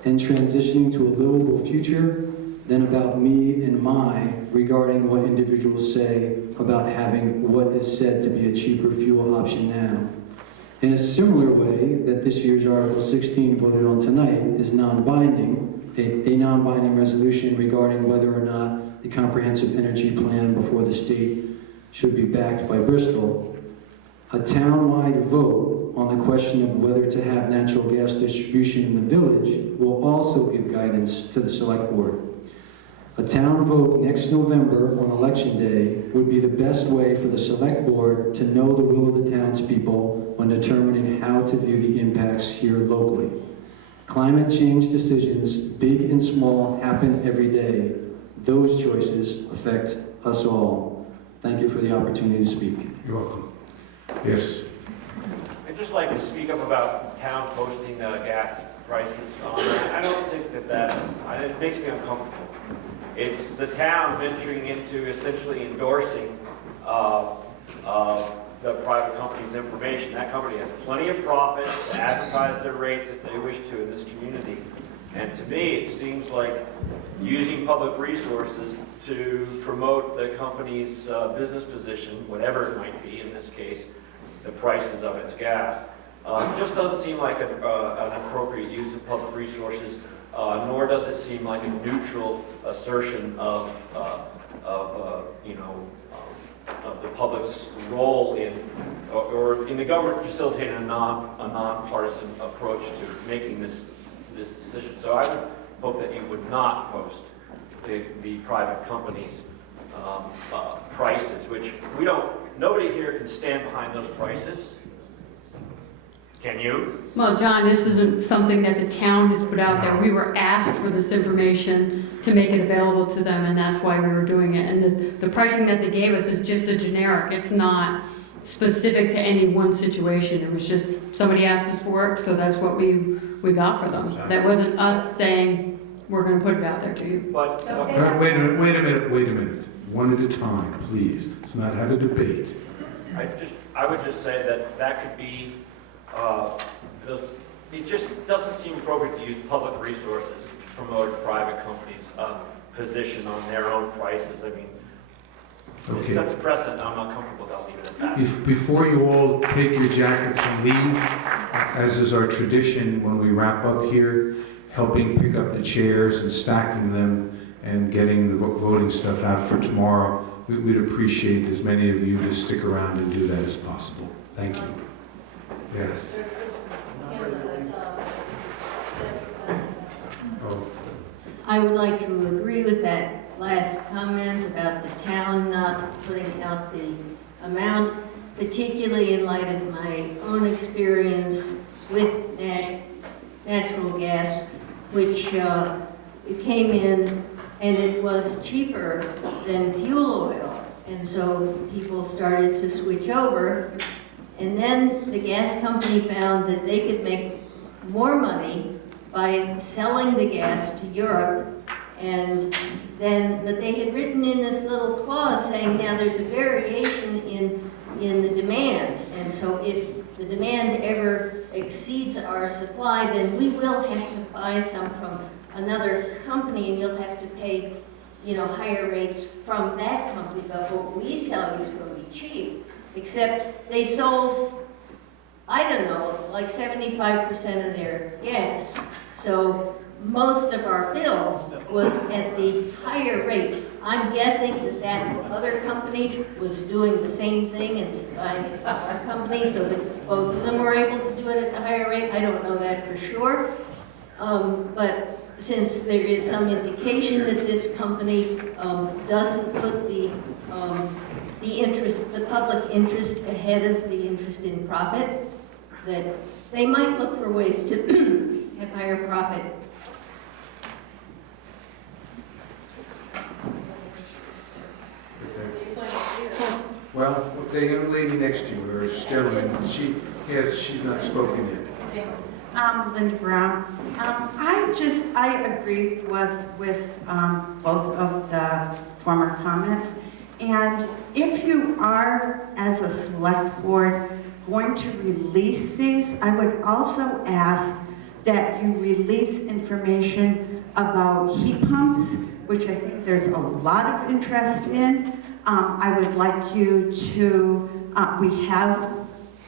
and transitioning to a livable future than about me and my regarding what individuals say about having what is said to be a cheaper fuel option now. In a similar way that this year's Article 16 voted on tonight is non-binding, a non-binding resolution regarding whether or not the comprehensive energy plan before the state should be backed by Bristol, a town-wide vote on the question of whether to have natural gas distribution in the village will also give guidance to the select board. A town vote next November on election day would be the best way for the select board to know the will of the townspeople when determining how to view the impacts here locally. Climate change decisions, big and small, happen every day. Those choices affect us all. Thank you for the opportunity to speak. You're welcome. Yes. I'd just like to speak up about town posting gas prices on that. I don't think that it makes me uncomfortable. It's the town venturing into essentially endorsing the private company's information. That company has plenty of profit to advertise their rates if they wish to in this community. And to me, it seems like using public resources to promote the company's business position, whatever it might be, in this case, the prices of its gas, just doesn't seem like an appropriate use of public resources, nor does it seem like a neutral assertion of the public's role in, or in the government facilitating a nonpartisan approach to making this decision. So I would hope that you would not post the private company's prices, which nobody here can stand behind those prices. Can you? Well, John, this isn't something that the town has put out there. We were asked for this information to make it available to them, and that's why we were doing it. And the pricing that they gave us is just a generic. It's not specific to any one situation. It was just somebody asked us for it, so that's what we got for them. That wasn't us saying, we're going to put it out there to you. But Wait a minute. One at a time, please. Let's not have a debate. I would just say that could be. It just doesn't seem appropriate to use public resources to promote a private company's position on their own prices. I mean, Okay. it sets a precedent. I'm not comfortable with that, leaving it at that. Before you all take your jackets and leave, as is our tradition when we wrap up here, helping pick up the chairs and stacking them and getting the voting stuff out for tomorrow, we'd appreciate as many of you to stick around and do that as possible. Thank you. Yes. Oh. I would like to agree with that last comment about the town not putting out the amount, particularly in light of my own experience with natural gas, which came in and it was cheaper than fuel oil. And so people started to switch over. And then the gas company found that they could make more money by selling the gas to Europe. And then, but they had written in this little clause saying, now there's a variation in the demand. And so if the demand ever exceeds our supply, then we will have to buy some from another company, and you'll have to pay, higher rates from that company. But what we sell you is going to be cheap. Except they sold, I don't know, like 75% of their gas. So most of our bill was at the higher rate. I'm guessing that other company was doing the same thing and buying it from our company, so that both of them were able to do it at the higher rate. I don't know that for sure. But since there is some indication that this company doesn't put the public interest ahead of the interest in profit, that they might look for ways to have higher profit. Well, the young lady next to you, or gentleman, she's not spoken yet. Linda Brown. I agree with both of the former comments. And if you are, as a select board, going to release these, I would also ask that you release information about heat pumps, which I think there's a lot of interest in. I would like you to, we have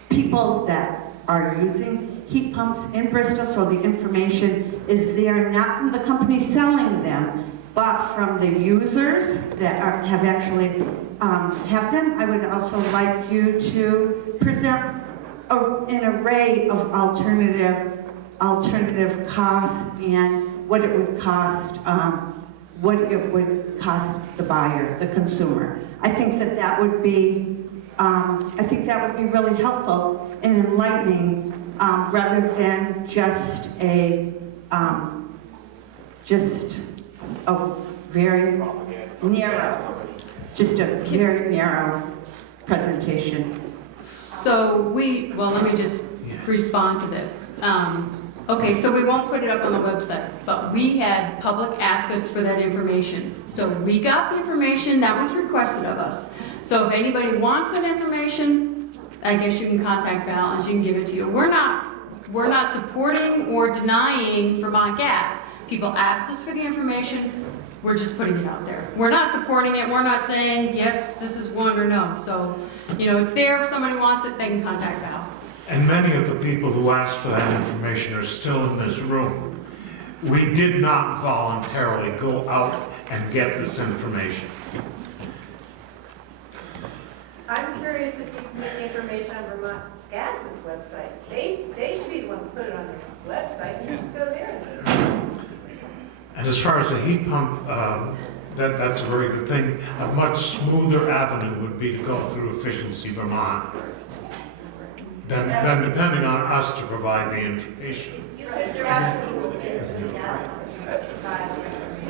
people that are using heat pumps in Bristol, so the information is there, not from the company selling them, but from the users that have actually have them. I would also like you to present an array of alternative costs and what it would cost the buyer, the consumer. I think that would be really helpful and enlightening, rather than just a very narrow presentation. So let me just respond to this. Okay, so we won't put it up on the website, but we had public ask us for that information. So we got the information that was requested of us. So if anybody wants that information, I guess you can contact Val and she can give it to you. We're not supporting or denying Vermont Gas. People asked us for the information, we're just putting it out there. We're not supporting it, we're not saying, yes, this is one or no. So, you know, it's there, if somebody wants it, they can contact Val. And many of the people who asked for that information are still in this room. We did not voluntarily go out and get this information. I'm curious if you can get the information on Vermont Gas's website. They should be the one to put it on their website. You just go there. And as far as the heat pump, that's a very good thing. A much smoother avenue would be to go through Efficiency Vermont than depending on us to provide the information.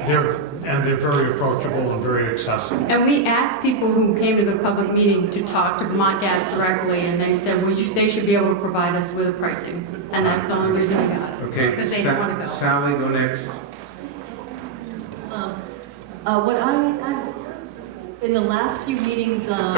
They're very approachable and very accessible. And we asked people who came to the public meeting to talk to Vermont Gas directly, and they said they should be able to provide us with a pricing. And that's the only reason we got it. Okay, Because they don't want to go. Sally, go next. In the last few meetings, you know,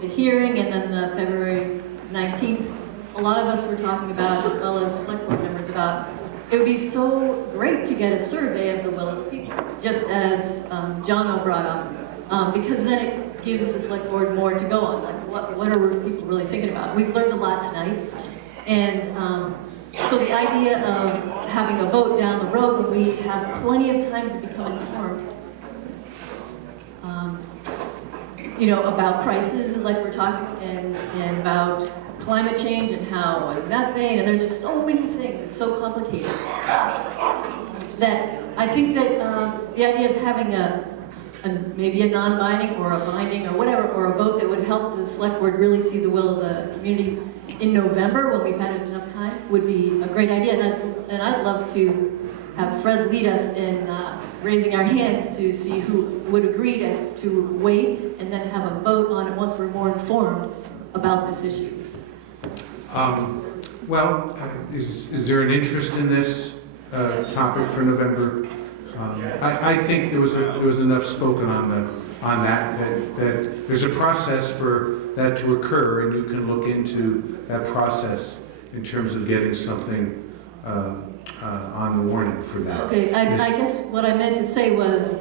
the hearing and then the February 19th, a lot of us were talking about, as well as select board members, about it would be so great to get a survey of the will of the people, just as Jono brought up, because then it gives the select board more to go on, like what are people really thinking about? We've learned a lot tonight, and so the idea of having a vote down the road when we have plenty of time to become informed, you know, about prices like we're talking, and about climate change and how methane, and there's so many things, it's so complicated, that I think that the idea of having maybe a non-binding or a binding or whatever, or a vote that would help the select board really see the will of the community in November when we've had enough time would be a great idea. And I'd love to have Fred lead us in raising our hands to see who would agree to wait and then have a vote on it once we're more informed about this issue. Well, is there an interest in this topic for November? I think there was enough spoken on that there's a process for that to occur, and you can look into that process in terms of getting something on the warning for that. Okay, I guess what I meant to say was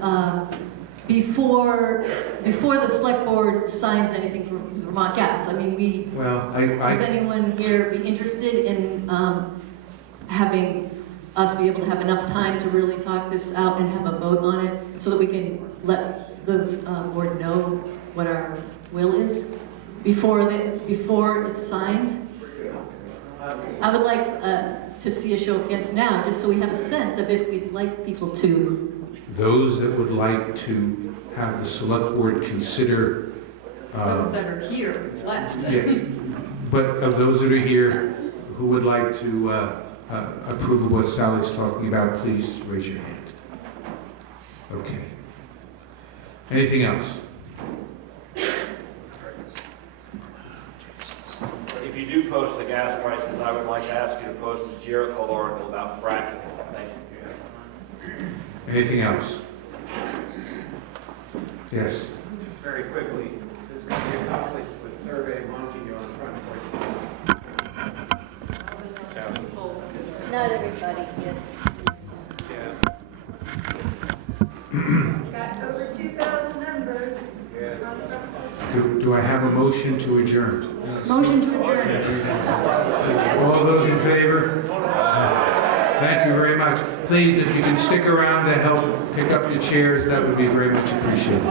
before the select board signs anything for Vermont Gas. I mean, does anyone here be interested in having us be able to have enough time to really talk this out and have a vote on it so that we can let the board know what our will is before it's signed? I would like to see a show of hands now, just so we have a sense of if we'd like people to. Those that would like to have the select board consider. Those that are here left. Yeah, but of those that are here who would like to approve of what Sally's talking about, please raise your hand. Okay. Anything else? If you do post the gas prices, I would like to ask you to post a Sierra Club article about fracking. Thank you. Anything else? Yes. Just very quickly, there's going to be a conflict with Survey Monkey on front porch. Not everybody yet. Got over 2,000 members. Do I have a motion to adjourn? Motion to adjourn. All those in favor? Thank you very much. Please, if you can stick around to help pick up the chairs, that would be very much appreciated.